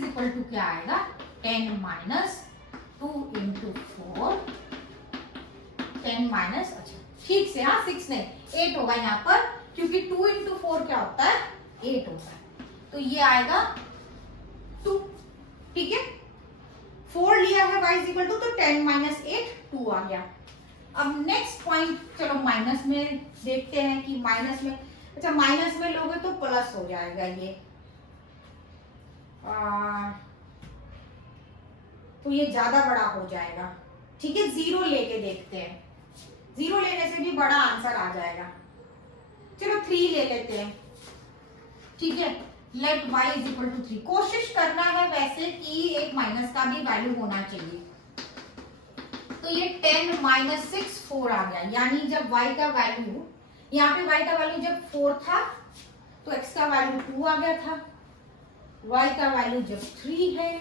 क्या आएगा 10 - 2 × 4, 10 - अच्छा ठीक से, हाँ 6 नहीं 8 होगा यहाँ पर, क्योंकि 2 × 4 क्या होता है 8 होता है। तो ये आएगा 2, ठीक है। 4 लिया है y = तो 10 - 8 2 आ गया। अब नेक्स्ट पॉइंट चलो माइनस में देखते हैं कि माइनस में, अच्छा माइनस में लोगे तो प्लस हो जाएगा ये, तो ये ज्यादा बड़ा हो जाएगा, ठीक है। 0 लेके देखते हैं, 0 लेने से भी बड़ा आंसर आ जाएगा। चलो 3 ले लेते हैं, ठीक है। Let y is equal to 3। कोशिश करना है वैसे कि एक माइनस का भी वैल्यू होना चाहिए। तो ये 10 माइनस 6 4 आ गया, यानी जब y का वैल्यू, यहाँ पे y का वैल्यू जब 4 था तो x का वैल्यू 2 आ गया था, y का वैल्यू जब 3 है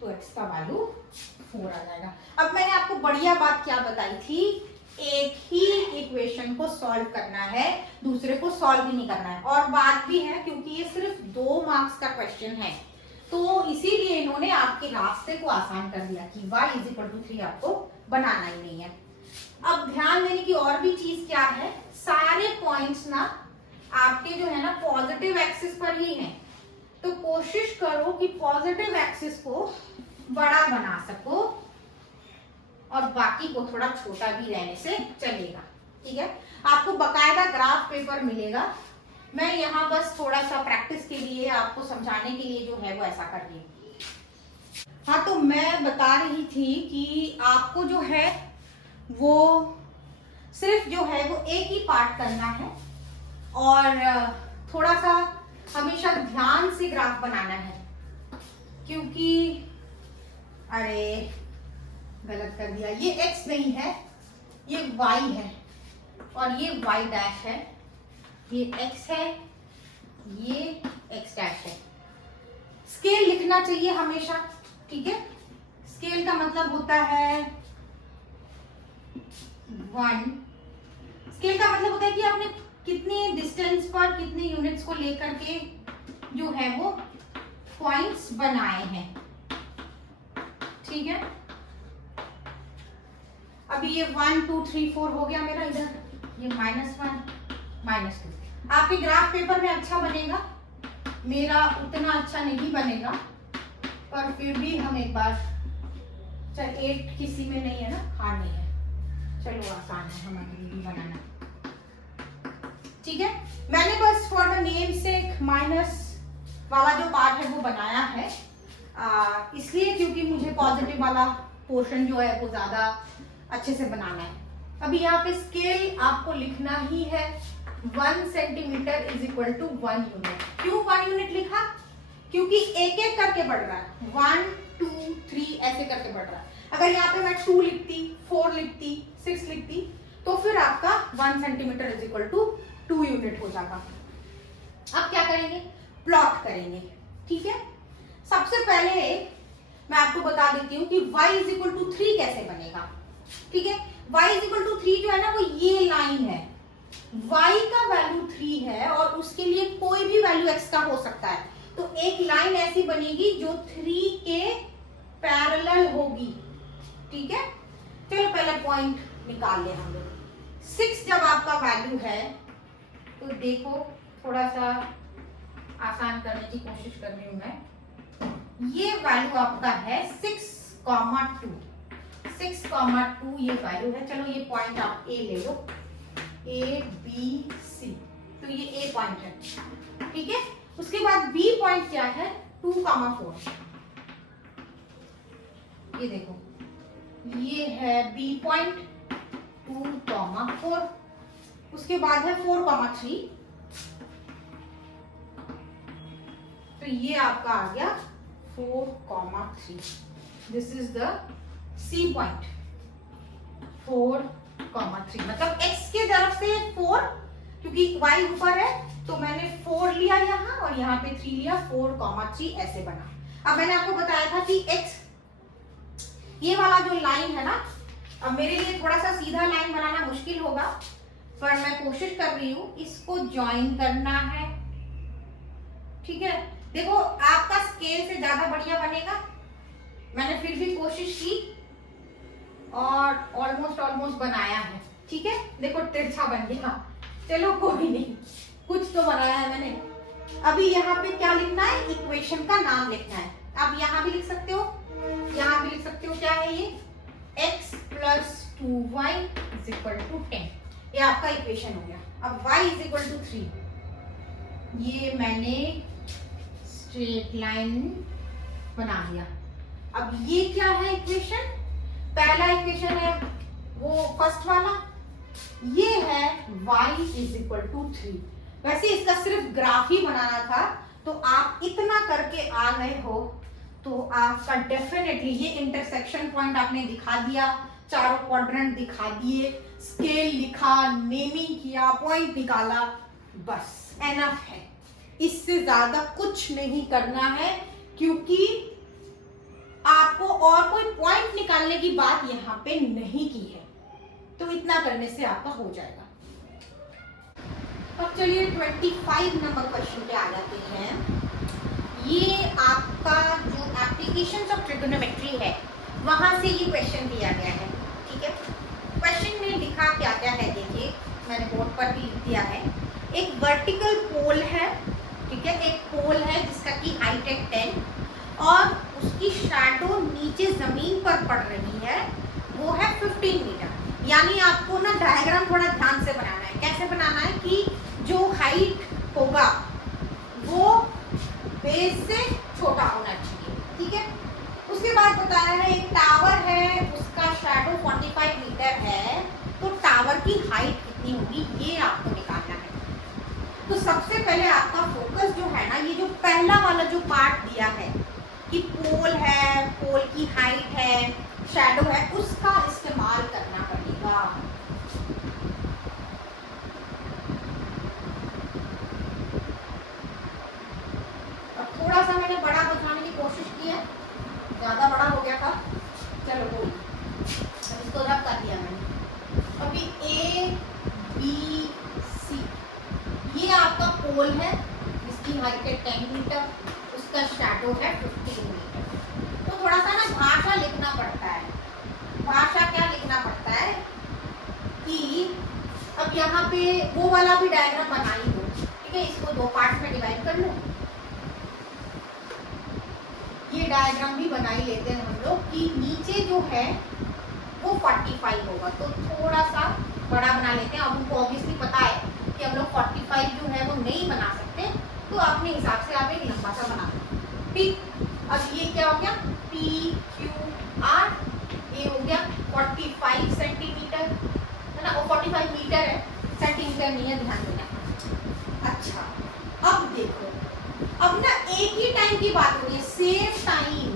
तो x का वैल्यू 4 आ जाएगा। अब मैंने आपको बढ़िया बात क्या बताई थी, एक ही इक्वेशन को सॉल्व करना है, दूसरे को सॉल्व ही नहीं करना है। और बात भी है क्योंकि ये सिर्फ 2 मार्क्स का क्वेश्चन है तो इसीलिए इन्होंने आपके रास्ते को आसान कर दिया कि y इज इक्वल टू 3 आपको बनाना ही नहीं है। अब ध्यान देने की और भी चीज क्या है, सारे पॉइंट्स ना आपके जो है ना पॉजिटिव एक्सिस पर ही हैं, तो कोशिश करो कि पॉजिटिव एक्सिस को बड़ा बना सको और बाकी को थोड़ा छोटा भी रहने से चलेगा। ठीक है, आपको बकायदा ग्राफ पेपर मिलेगा, मैं यहाँ बस थोड़ा सा प्रैक्टिस के लिए आपको समझाने के लिए जो है वो ऐसा कर रही हूँ। हाँ, तो मैं बता रही थी कि आपको जो है वो सिर्फ जो है वो एक ही पार्ट करना है और थोड़ा सा हमेशा ध्यान से ग्राफ बनाना है, क्योंकि अरे गलत कर दिया, ये x नहीं है ये y है और ये y डैश है, ये x है ये x डैश है। स्केल लिखना चाहिए हमेशा, ठीक है, स्केल का मतलब होता है 1, स्केल का मतलब होता है कि आपने कितने डिस्टेंस पर कितने यूनिट्स को लेकर के जो है वो पॉइंट्स बनाए हैं। ठीक है, अभी ये 1 2 3 4 हो गया मेरा, इधर ये -1 -2। आपके ग्राफ पेपर में अच्छा बनेगा, मेरा उतना अच्छा नहीं बनेगा, पर फिर भी हम एक बार, चल 8 किसी में नहीं है ना, हाँ नहीं है, चलो आसान है हमारे लिए भी बनाना। ठीक है, मैंने बस फॉर द नेम से माइनस वाला जो पार्ट है वो बनाया है, इसलिए क्योंकि मुझे पॉजिटिव वाला पोर्शन जो है वो ज्यादा अच्छे से बनाना है। अभी यहाँ पे स्केल आपको लिखना ही है, 1 centimetre is equal to 1 unit. क्यों 1 यूनिट लिखा, क्योंकि एक एक करके बढ़ रहा है, 1 2 3 ऐसे करके बढ़ रहा है। अगर यहाँ पे मैं 2 लिखती, 4 लिखती, 6 लिखती तो फिर आपका 1 centimetre is equal to 2 unit हो जाएगा। अब क्या करेंगे, प्लॉट करेंगे। ठीक है, सबसे पहले मैं आपको बता देती हूँ कि y इज इक्वल टू 3 कैसे बनेगा। ठीक है, y इज इक्वल टू 3 जो है ना वो ये लाइन है, y का वैल्यू 3 है और उसके लिए कोई भी वैल्यू x का हो सकता है, तो एक लाइन ऐसी बनेगी जो 3 के पैरेलल होगी। ठीक है, चलो पहले पॉइंट निकाल ले हम लोग। 6 जब आपका वैल्यू है तो देखो थोड़ा सा आसान करने की कोशिश कर रही हूं मैं, ये वैल्यू आपका है 6,2, 6,2 ये वैल्यू है। चलो ये पॉइंट आप ए ले लो, ए बी सी, तो ये ए पॉइंट है। ठीक है, उसके बाद बी पॉइंट क्या है, 2,4, ये देखो ये है बी पॉइंट 2,4। उसके बाद है 4,3, तो ये आपका आ गया 4,3। This is the C point 4,3, मतलब x के तरफ से 4, क्योंकि y ऊपर है तो मैंने 4 लिया यहाँ और यहाँ पे 3 लिया, 4,3 ऐसे बना। अब मैंने आपको बताया था कि x ये वाला जो लाइन है ना, अब मेरे लिए थोड़ा सा सीधा लाइन बनाना मुश्किल होगा, पर मैं कोशिश कर रही हूँ इसको ज्वाइन करना है। ठीक है, देखो आपका स्केल से ज्यादा बढ़िया बनेगा, मैंने फिर भी कोशिश की और ऑलमोस्ट बनाया है। ठीक है, देखो तिरछा बन गया, चलो कोई नहीं, कुछ तो बनाया है मैंने। अभी यहाँ पे क्या लिखना है, इक्वेशन का नाम लिखना है। आप यहाँ भी लिख सकते हो, यहाँ भी लिख सकते हो, क्या है ये, x प्लस 2y इज इक्वल टू 10, ये आपका इक्वेशन हो गया। अब y इज इक्वल टू 3, ये मैंने स्ट्रेट लाइन बना लिया। अब ये क्या है इक्वेशन, पहला इक्वेशन है वो फर्स्ट वाला, ये है y इज इक्वल टू 3। वैसे इसका सिर्फ ग्राफ ही बनाना था तो आप इतना करके आ गए हो तो आपका डेफिनेटली ये इंटरसेक्शन पॉइंट आपने दिखा दिया, चारों क्वाड्रेंट दिखा दिए, स्केल लिखा, नेमिंग किया, पॉइंट निकाला, बस एनफ है। इससे ज्यादा कुछ नहीं करना है, क्योंकि आपको और कोई पॉइंट निकालने की बात यहाँ पे नहीं की है। तो इतना करने से आपका हो जाएगा। अब चलिए 25 नंबर क्वेश्चन पे आ जाते हैं। ये आपका जो एप्लीकेशंस ऑफ ट्रिगोनोमेट्री है वहां से ये क्वेश्चन दिया गया है। ठीक है, क्वेश्चन में लिखा क्या क्या है देखिए, मैंने बोर्ड पर भी लिख दिया है। एक वर्टिकल पोल है, ठीक है, एक पोल है जिसका की हाइट है 10 और उसकी शैडो नीचे जमीन पर पड़ रही है, वो है 15 मीटर। यानी आपको ना डायग्राम थोड़ा ध्यान से बनाना है। कैसे बनाना है कि जो हाइट होगा वो बेस से छोटा होना चाहिए। ठीक है, उसके बाद बताया है एक टावर है, उसका शैडो 45 मीटर है, तो टावर की हाइट कितनी होगी ये आपको निकालना है। तो सबसे पहले आपका फोकस जो है ना, ये जो पहला वाला जो पार्ट दिया है कि पोल है, पोल की हाइट है, शैडो है, उसका इस्तेमाल करना पड़ेगा। अब थोड़ा सा मैंने बड़ा दिखाने की कोशिश की है, ज्यादा बड़ा हो गया था, चलो कोई, इसको रब कर दिया मैंने। अभी ए बी सी, ये आपका पोल है, इसकी हाइट है 10 मीटर, उसका शैडो है 15 मीटर। तो थोड़ा सा ना भाषा लिखना पड़ता है। भाषा क्या लिखना पड़ता है कि अब यहाँ पे वो वाला भी डायग्राम बना ही दो। ठीक है, इसको दो पार्ट में डिवाइड कर लो। ये डायग्राम भी बना ही लेते हैं हम लोग कि नीचे जो है वो 45 होगा, तो थोड़ा सा बड़ा बना लेते हैं। अब उनको ऑब्वियसली पता है कि हम लोग 45 जो है वो नहीं बना सकते, तो अपने हिसाब से आप एक लंबा सा बना दो। ठीक, अब ये क्या हो गया, पी क्यू आर, ये हो गया 45 सेंटीमीटर, है ना, वो 45 मीटर है, सेंटीमीटर नहीं है, ध्यान देना। अच्छा, अब देखो, अब ना एक ही टाइम की बात हो रही है, सेम टाइम।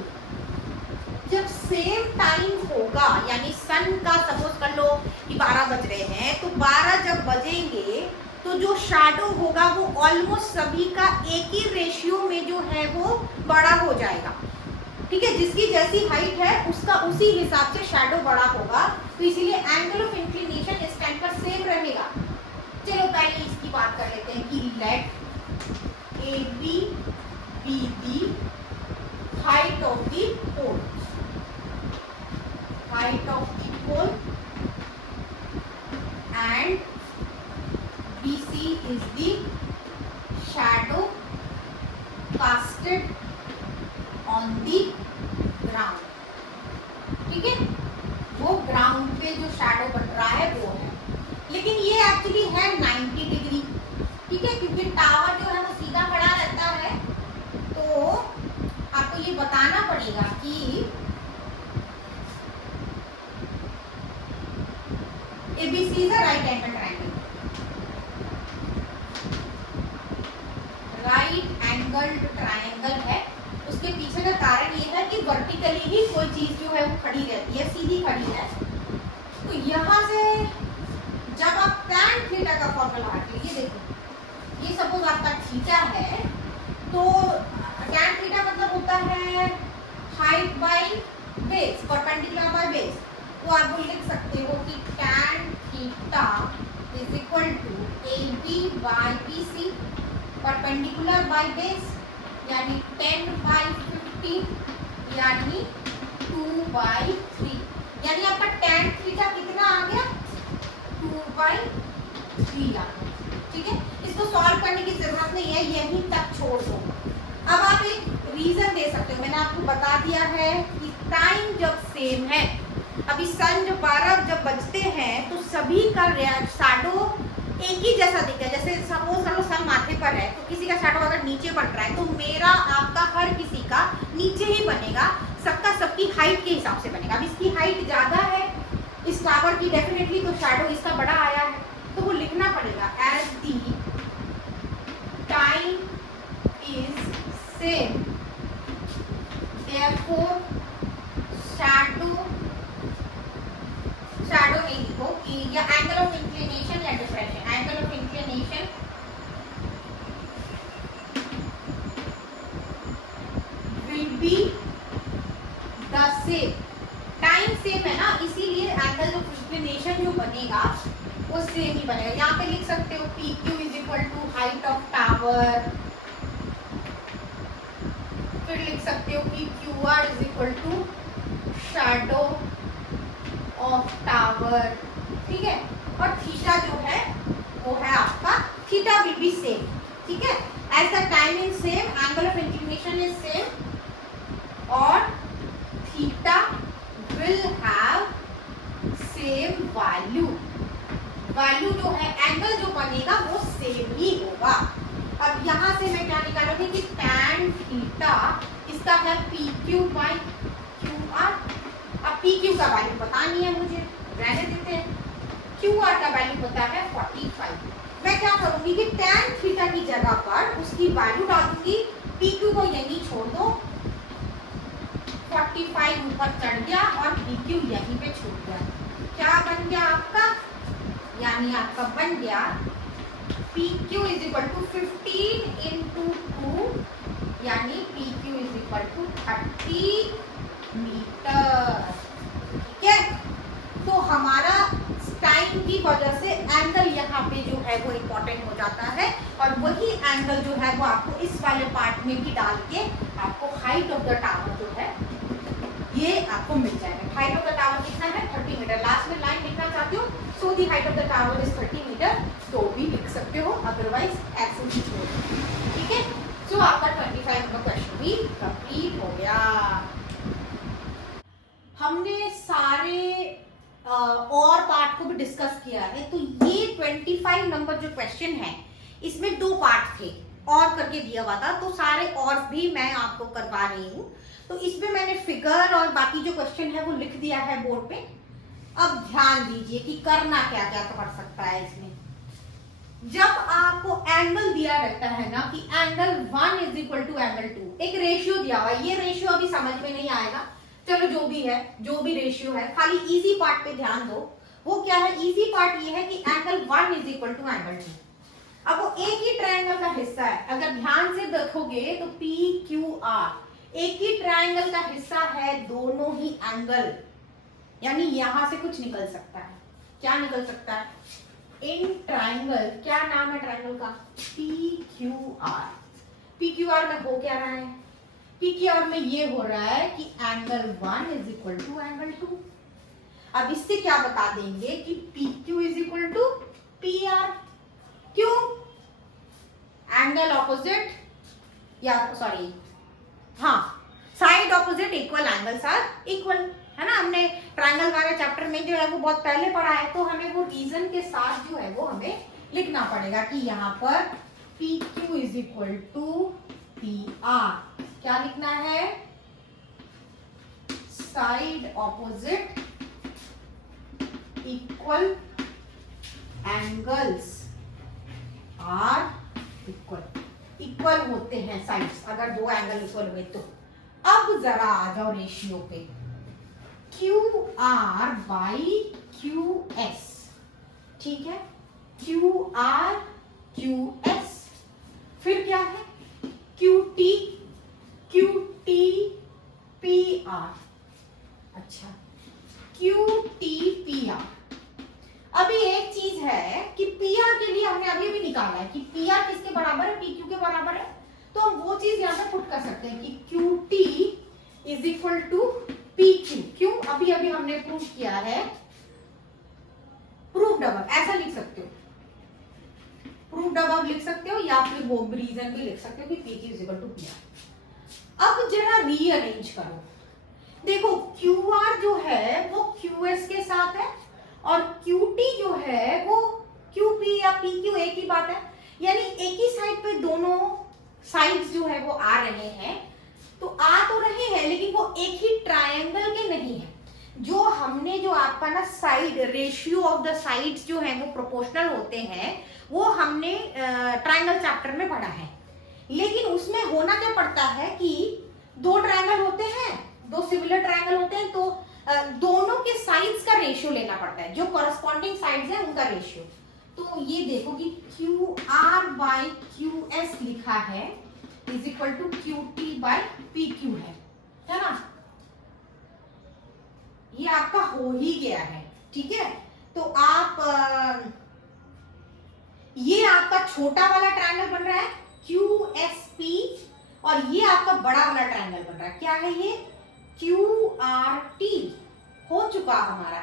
जब सेम टाइम होगा, यानी सन का सपोज कर लो कि 12 बज रहे हैं, तो 12 जब बजेंगे तो जो शैडो होगा वो ऑलमोस्ट सभी का एक ही रेशियो में जो है वो बड़ा हो जाएगा। ठीक है, जिसकी जैसी हाइट है उसका उसी हिसाब से शैडो बड़ा होगा, तो इसीलिए एंगल ऑफ इंक्लिनेशन इस टाइम पर सेम रहेगा। चलो पहले इसकी बात कर लेते हैं कि late AB be the height of the pole, height of the pole, and BC is the shadow casted on the ground। ठीक है, वो ग्राउंड पे जो शैडो बन रहा है वो है, लेकिन ये एक्चुअली है 90 डिग्री। ठीक है, क्योंकि टावर जो है वो सीधा खड़ा रहता है, तो आपको ये बताना पड़ेगा कि ABC is a right angle triangle, right angled triangle है। उसके पीछे का कारण ये है कि वर्टिकली ही कोई चीज जो है वो खड़ी रहती है, सीधी खड़ी है। तो यहाँ से जब आप tan थीटा का फॉर्मूला हटाइए, ये देखो, ये सपोज आपका थीटा है, तो tan थीटा मतलब होता है height by base, perpendicular by base. तो आप लिख सकते हो कि tan theta is equal to AB by BC, perpendicular by base, यानी 10 बाय 15, यानी 2 बाय 3, यानी आपका tan थीटा कितना आ गया, 2 बाय 3 आ गया। ठीक है, इसको सॉल्व करने की जरूरत नहीं है, यहीं तक छोड़ दो। अब आप एक रीजन दे सकते हो, मैंने आपको बता दिया है कि टाइम जब सेम है, अभी सन जब 12 जब बजते हैं तो सभी का शैडो एक ही जैसा दिखता है। जैसे सपोज करो सन माथे पर है, तो किसी का शैडो अगर नीचे बन रहा है तो मेरा आपका हर किसी का नीचे ही बनेगा, सबका सबकी हाइट के हिसाब से बनेगा। अब इसकी हाइट ज्यादा है इस टावर की डेफिनेटली, तो शैडो इसका बड़ा आया है, तो वो लिखना पड़ेगा as the time is same, therefore shadow नहीं लिखो कि या एंगल ऑफ इंक्लिनेशन या diffraction, angle of inclination will be the same, time same है ना, इसीलिए एंगल ऑफ इंक्लिनेशन जो बनेगा वो सेम ही बनेगा। यहाँ पे लिख सकते हो P Q is equal to height of tower, फिर लिख सकते हो कि Q R is equal to shadow of tower, ठीक है। और थीटा जो है वो है आपका, थीटा विल बी सेम, ठीक है। As the time is same, angle of inclination is same और theta will have same value, value जो है एंगल जो बनेगा वो सेम ही होगा। अब यहाँ से मैं क्या निकालूंगी कि tan थीटा इसका है P Q by Q are. अब पी क्यू का वैल्यू पता नहीं है मुझे, रहने देते हैं। क्यू आर का वैल्यू पता है 45। मैं क्या करूंगी कि tan थीटा की जगह पर उसकी वैल्यू डाल दूंगी, पी क्यू को यहीं छोड़ दो, 45 ऊपर चढ़ गया और पी क्यू यहीं पे छूट गया। क्या बन गया आपका, यानी आपका बन गया P Q is equal to 15 into 2, यानी P Q is equal to 30 metre, ठीक है। तो हमारा टाइम की वजह से एंगल यहाँ पे जो है वो इम्पोर्टेंट हो जाता है, और वही एंगल जो है वो आपको इस वाले पार्ट में भी डाल के आपको हाइट ऑफ द टावर जो है ये आपको मिल जाएगा। हाइट ऑफ द टावर कितना है 30 मीटर। लास्ट में लाइन लिखना चाहते हो so the height of the tower is 30 metre, तो भी लिख सकते हो, अदरवाइज ऐसे ही छोड़ दो, ठीक है। सो आपका 25 नंबर क्वेश्चन भी कंप्लीट हो गया। हमने सारे और पार्ट को भी डिस्कस किया है। तो ये 25 नंबर जो क्वेश्चन है इसमें 2 पार्ट थे, और करके दिया हुआ था, तो सारे और भी मैं आपको करवा रही हूँ। तो इसमें मैंने फिगर और बाकी जो क्वेश्चन है वो लिख दिया है बोर्ड पे। अब ध्यान दीजिए कि करना क्या क्या कर सकता है इसमें। जब आपको एंगल दिया रहता है ना कि angle 1 is equal to angle 2, एक रेशियो दिया हुआ है, ये रेशियो अभी समझ में नहीं आएगा, चलो जो भी है, जो भी रेशियो है, खाली इजी पार्ट पे ध्यान दो। वो क्या है, इजी पार्ट ये है कि angle 1 is equal to angle 2। अब वो एक ही ट्रायंगल का हिस्सा है, अगर ध्यान से देखोगे तो पी क्यू आर एक ही ट्रायंगल का हिस्सा है, दोनों ही एंगल, यानी यहां से कुछ निकल सकता है। क्या निकल सकता है, इन ट्रायंगल, क्या नाम है ट्रायंगल का, P Q R. P Q R में हो क्या रहा है, पी क्यू आर में ये हो रहा है कि angle 1 is equal to angle 2। अब इससे क्या बता देंगे कि P Q is equal to P R. क्यों, एंगल ऑपोजिट, या सॉरी हाँ, side opposite equal angles are equal, है ना। हमने ट्रायंगल वाले चैप्टर में जो है वो बहुत पहले पढ़ा है, तो हमें वो रीजन के साथ जो है वो हमें लिखना पड़ेगा कि यहाँ पर P Q is equal to P R. क्या लिखना है, side opposite equal angles are equal, equal होते हैं साइड्स, अगर 2 एंगल इक्वल हुए तो। अब जरा आ जाओ रेशियो पे, Q R by Q S, ठीक है, क्यू आर क्यू एस, फिर क्या है क्यू टी पी आर, अच्छा क्यू टी पी आर। अभी एक चीज है कि पी आर के लिए हमने अभी भी निकाला है कि पी आर किसके बराबर है, पी क्यू के बराबर है, तो हम वो चीज यहाँ पे पुट कर सकते हैं कि Q T is equal to P Q. क्यों, अभी अभी हमने प्रूव किया है, प्रूफ डबल ऐसा लिख सकते हो, प्रूफ डबल लिख सकते हो, या फिर वो रीजन भी लिख सकते हो कि P Q is equal to P R. अब जरा रीअरेंज करो, देखो क्यू आर जो है वो क्यू एस के साथ है, और QT जो है वो QP या PQ एक ही बात है, यानी एक ही साइड पे दोनों साइड्स जो है वो आ रहे हैं, तो आ तो रहे हैं लेकिन वो एक ही ट्रायंगल के नहीं है। जो हमने जो आपका ना side ratio of the sides जो है वो प्रोपोर्शनल होते हैं, वो हमने ट्रायंगल चैप्टर में पढ़ा है लेकिन उसमें होना क्या पड़ता है कि दो ट्रायंगल होते हैं, दो सिमिलर ट्रायंगल होते हैं, तो दोनों के साइड्स का रेशियो लेना पड़ता है, जो कॉरस्पॉन्डिंग साइड्स है उनका रेशियो। तो ये देखो कि Q R by Q S लिखा है is equal to Q T by P Q है ना, ये आपका हो ही गया है। ठीक है, तो आप ये आपका छोटा वाला ट्रायंगल बन रहा है क्यू एस पी, और ये आपका बड़ा वाला ट्रायंगल बन रहा है, क्या है ये, क्यू आर टी हो चुका हमारा।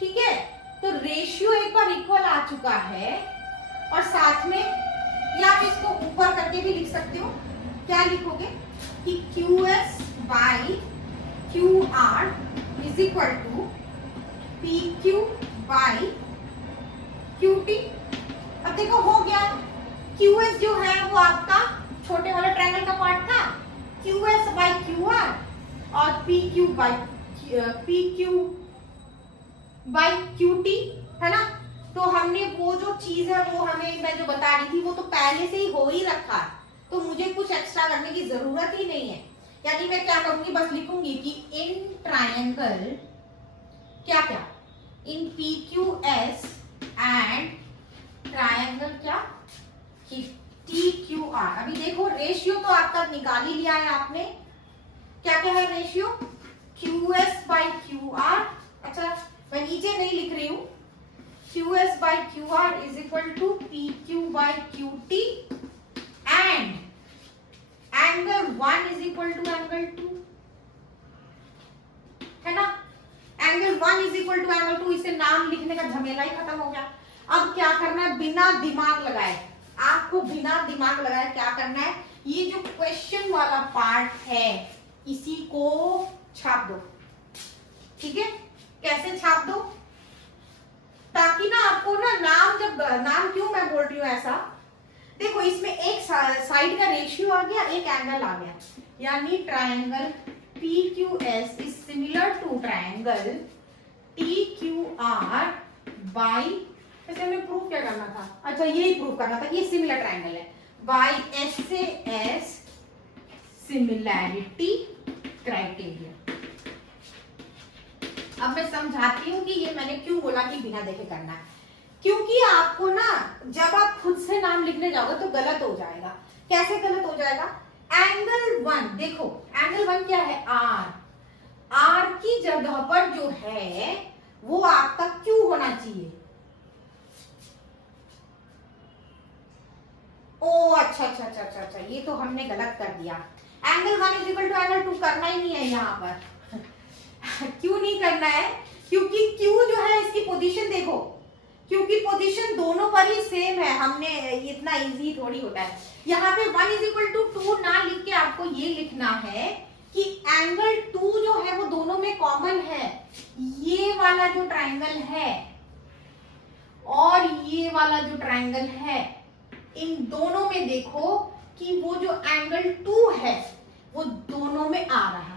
ठीक है, तो रेशियो एक बार इक्वल आ चुका है, और साथ में या आप इसको ऊपर करके भी लिख सकते हो। क्या लिखोगे कि Q S by Q R is equal to P Q by Q T. अब देखो हो गया, क्यू एस जो है वो आपका छोटे वाले ट्रायंगल का पार्ट था, Q S by Q R, और P Q by Q T है ना। तो हमने वो जो चीज है वो हमें मैं जो बता रही थी वो तो पहले से ही हो ही रखा, तो मुझे कुछ एक्स्ट्रा करने की जरूरत ही नहीं है। यानी मैं क्या करूंगी, बस लिखूंगी कि इन ट्रायंगल क्या क्या, in P Q S and triangle क्या कि टी क्यू आर। अभी देखो रेशियो तो आपका निकाल ही लिया है आपने, क्या क्या है ratio, Q S by Q R. अच्छा मैं नीचे नहीं लिख रही हूं, Q S by Q R is equal to P Q by Q T and angle 1 is equal to angle 2 है ना। Angle 1 is equal to angle 2, इसे नाम लिखने का झमेला ही खत्म हो गया। अब क्या करना है, बिना दिमाग लगाए, आपको बिना दिमाग लगाए क्या करना है, ये जो क्वेश्चन वाला पार्ट है इसी को छाप दो। ठीक है, कैसे छाप दो, ताकि ना आपको ना नाम क्यों मैं बोल रही हूं ऐसा, देखो इसमें एक साइड का रेशियो आ गया, एक एंगल आ गया, यानी triangle P Q S is similar to triangle T Q R by, वैसे हमें प्रूफ क्या करना था, अच्छा यही प्रूफ करना था कि ये सिमिलर ट्रायंगल है, बाई एस से एस सिमिलैरिटी क्राइटेरिया। अब मैं समझाती हूँ कि ये मैंने क्यों बोला कि बिना देखे करना है, क्योंकि आपको ना जब आप खुद से नाम लिखने जाओगे तो गलत हो जाएगा। कैसे गलत हो जाएगा, एंगल 1 देखो, एंगल 1 क्या है, आर की जगह पर जो है वो आपका क्यू होना चाहिए। ओ अच्छा अच्छा अच्छा अच्छा अच्छा, ये तो हमने गलत कर दिया, angle 1 is equal to angle 2 करना ही नहीं है यहाँ पर। क्यों नहीं करना है, क्योंकि क्यू जो है इसकी पोजीशन देखो, क्योंकि पोजीशन दोनों पर ही सेम है, हमने इतना इजी थोड़ी होता है। यहाँ पे 1 इज इक्वल टू 2 ना लिख के आपको ये लिखना है कि एंगल 2 जो है वो दोनों में कॉमन है, ये वाला जो ट्रायंगल है और ये वाला जो ट्रायंगल है, इन दोनों में देखो कि वो जो एंगल 2 है वो दोनों में आ रहा है,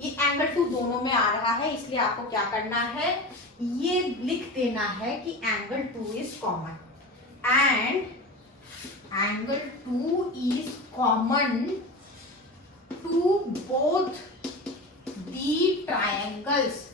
ये एंगल 2 दोनों में आ रहा है, इसलिए आपको क्या करना है, ये लिख देना है कि angle 2 is common and angle 2 is common to both the triangles.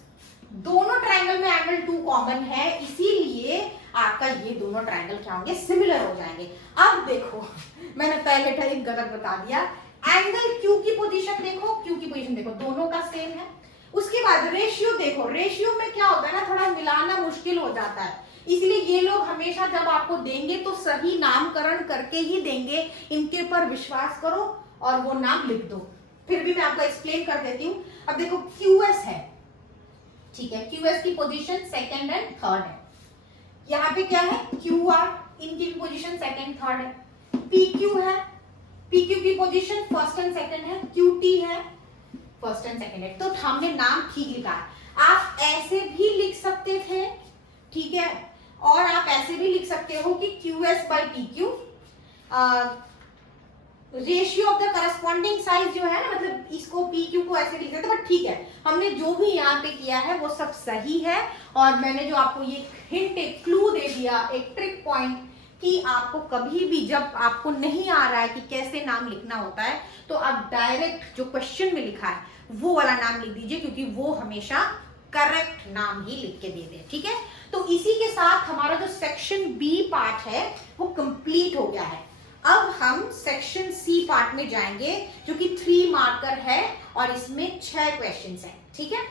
दोनों ट्रायंगल में एंगल 2 कॉमन है, इसीलिए आपका ये दोनों ट्रायंगल क्या होंगे, सिमिलर हो जाएंगे। अब देखो मैंने पहले टाइम गलत बता दिया, एंगल क्यू की पोजीशन देखो, क्यू की पोजीशन देखो, दोनों का सेम है। उसके बाद रेशियो देखो, रेशियो में क्या होता है ना, थोड़ा मिलाना मुश्किल हो जाता है, इसलिए ये लोग हमेशा जब आपको देंगे तो सही नामकरण करके ही देंगे, इनके ऊपर विश्वास करो और वो नाम लिख दो। फिर भी मैं आपको एक्सप्लेन कर देती हूँ। अब देखो क्यूएस है, ठीक है, क्यूएस की पोजीशन सेकंड एंड थर्ड है, यहाँ पे क्या है क्यू आर, इनकी पोजीशन सेकंड थर्ड है, पी क्यू है, पी क्यू की पोजीशन फर्स्ट एंड सेकंड है, क्यू टी है फर्स्ट एंड सेकंड है, तो हमने नाम ठीक लिखा है। आप ऐसे भी लिख सकते थे, ठीक है, और आप ऐसे भी लिख सकते हो कि Q S by P Q, ratio of the corresponding size जो है ना, मतलब इसको पी क्यू को ऐसे लिख सकते, बट ठीक है, हमने जो भी यहाँ पे किया है वो सब सही है। और मैंने जो आपको ये हिंट, एक क्लू दे दिया, एक ट्रिक पॉइंट कि आपको कभी भी जब आपको नहीं आ रहा है कि कैसे नाम लिखना होता है, तो आप डायरेक्ट जो क्वेश्चन में लिखा है वो वाला नाम लिख दीजिए, क्योंकि वो हमेशा करेक्ट नाम ही लिख के दे दे। ठीक है, तो इसी के साथ हमारा जो सेक्शन बी पार्ट है वो कंप्लीट हो गया है। अब हम सेक्शन सी पार्ट में जाएंगे, जो कि 3 मार्कर है और इसमें 6 क्वेश्चंस हैं। ठीक है,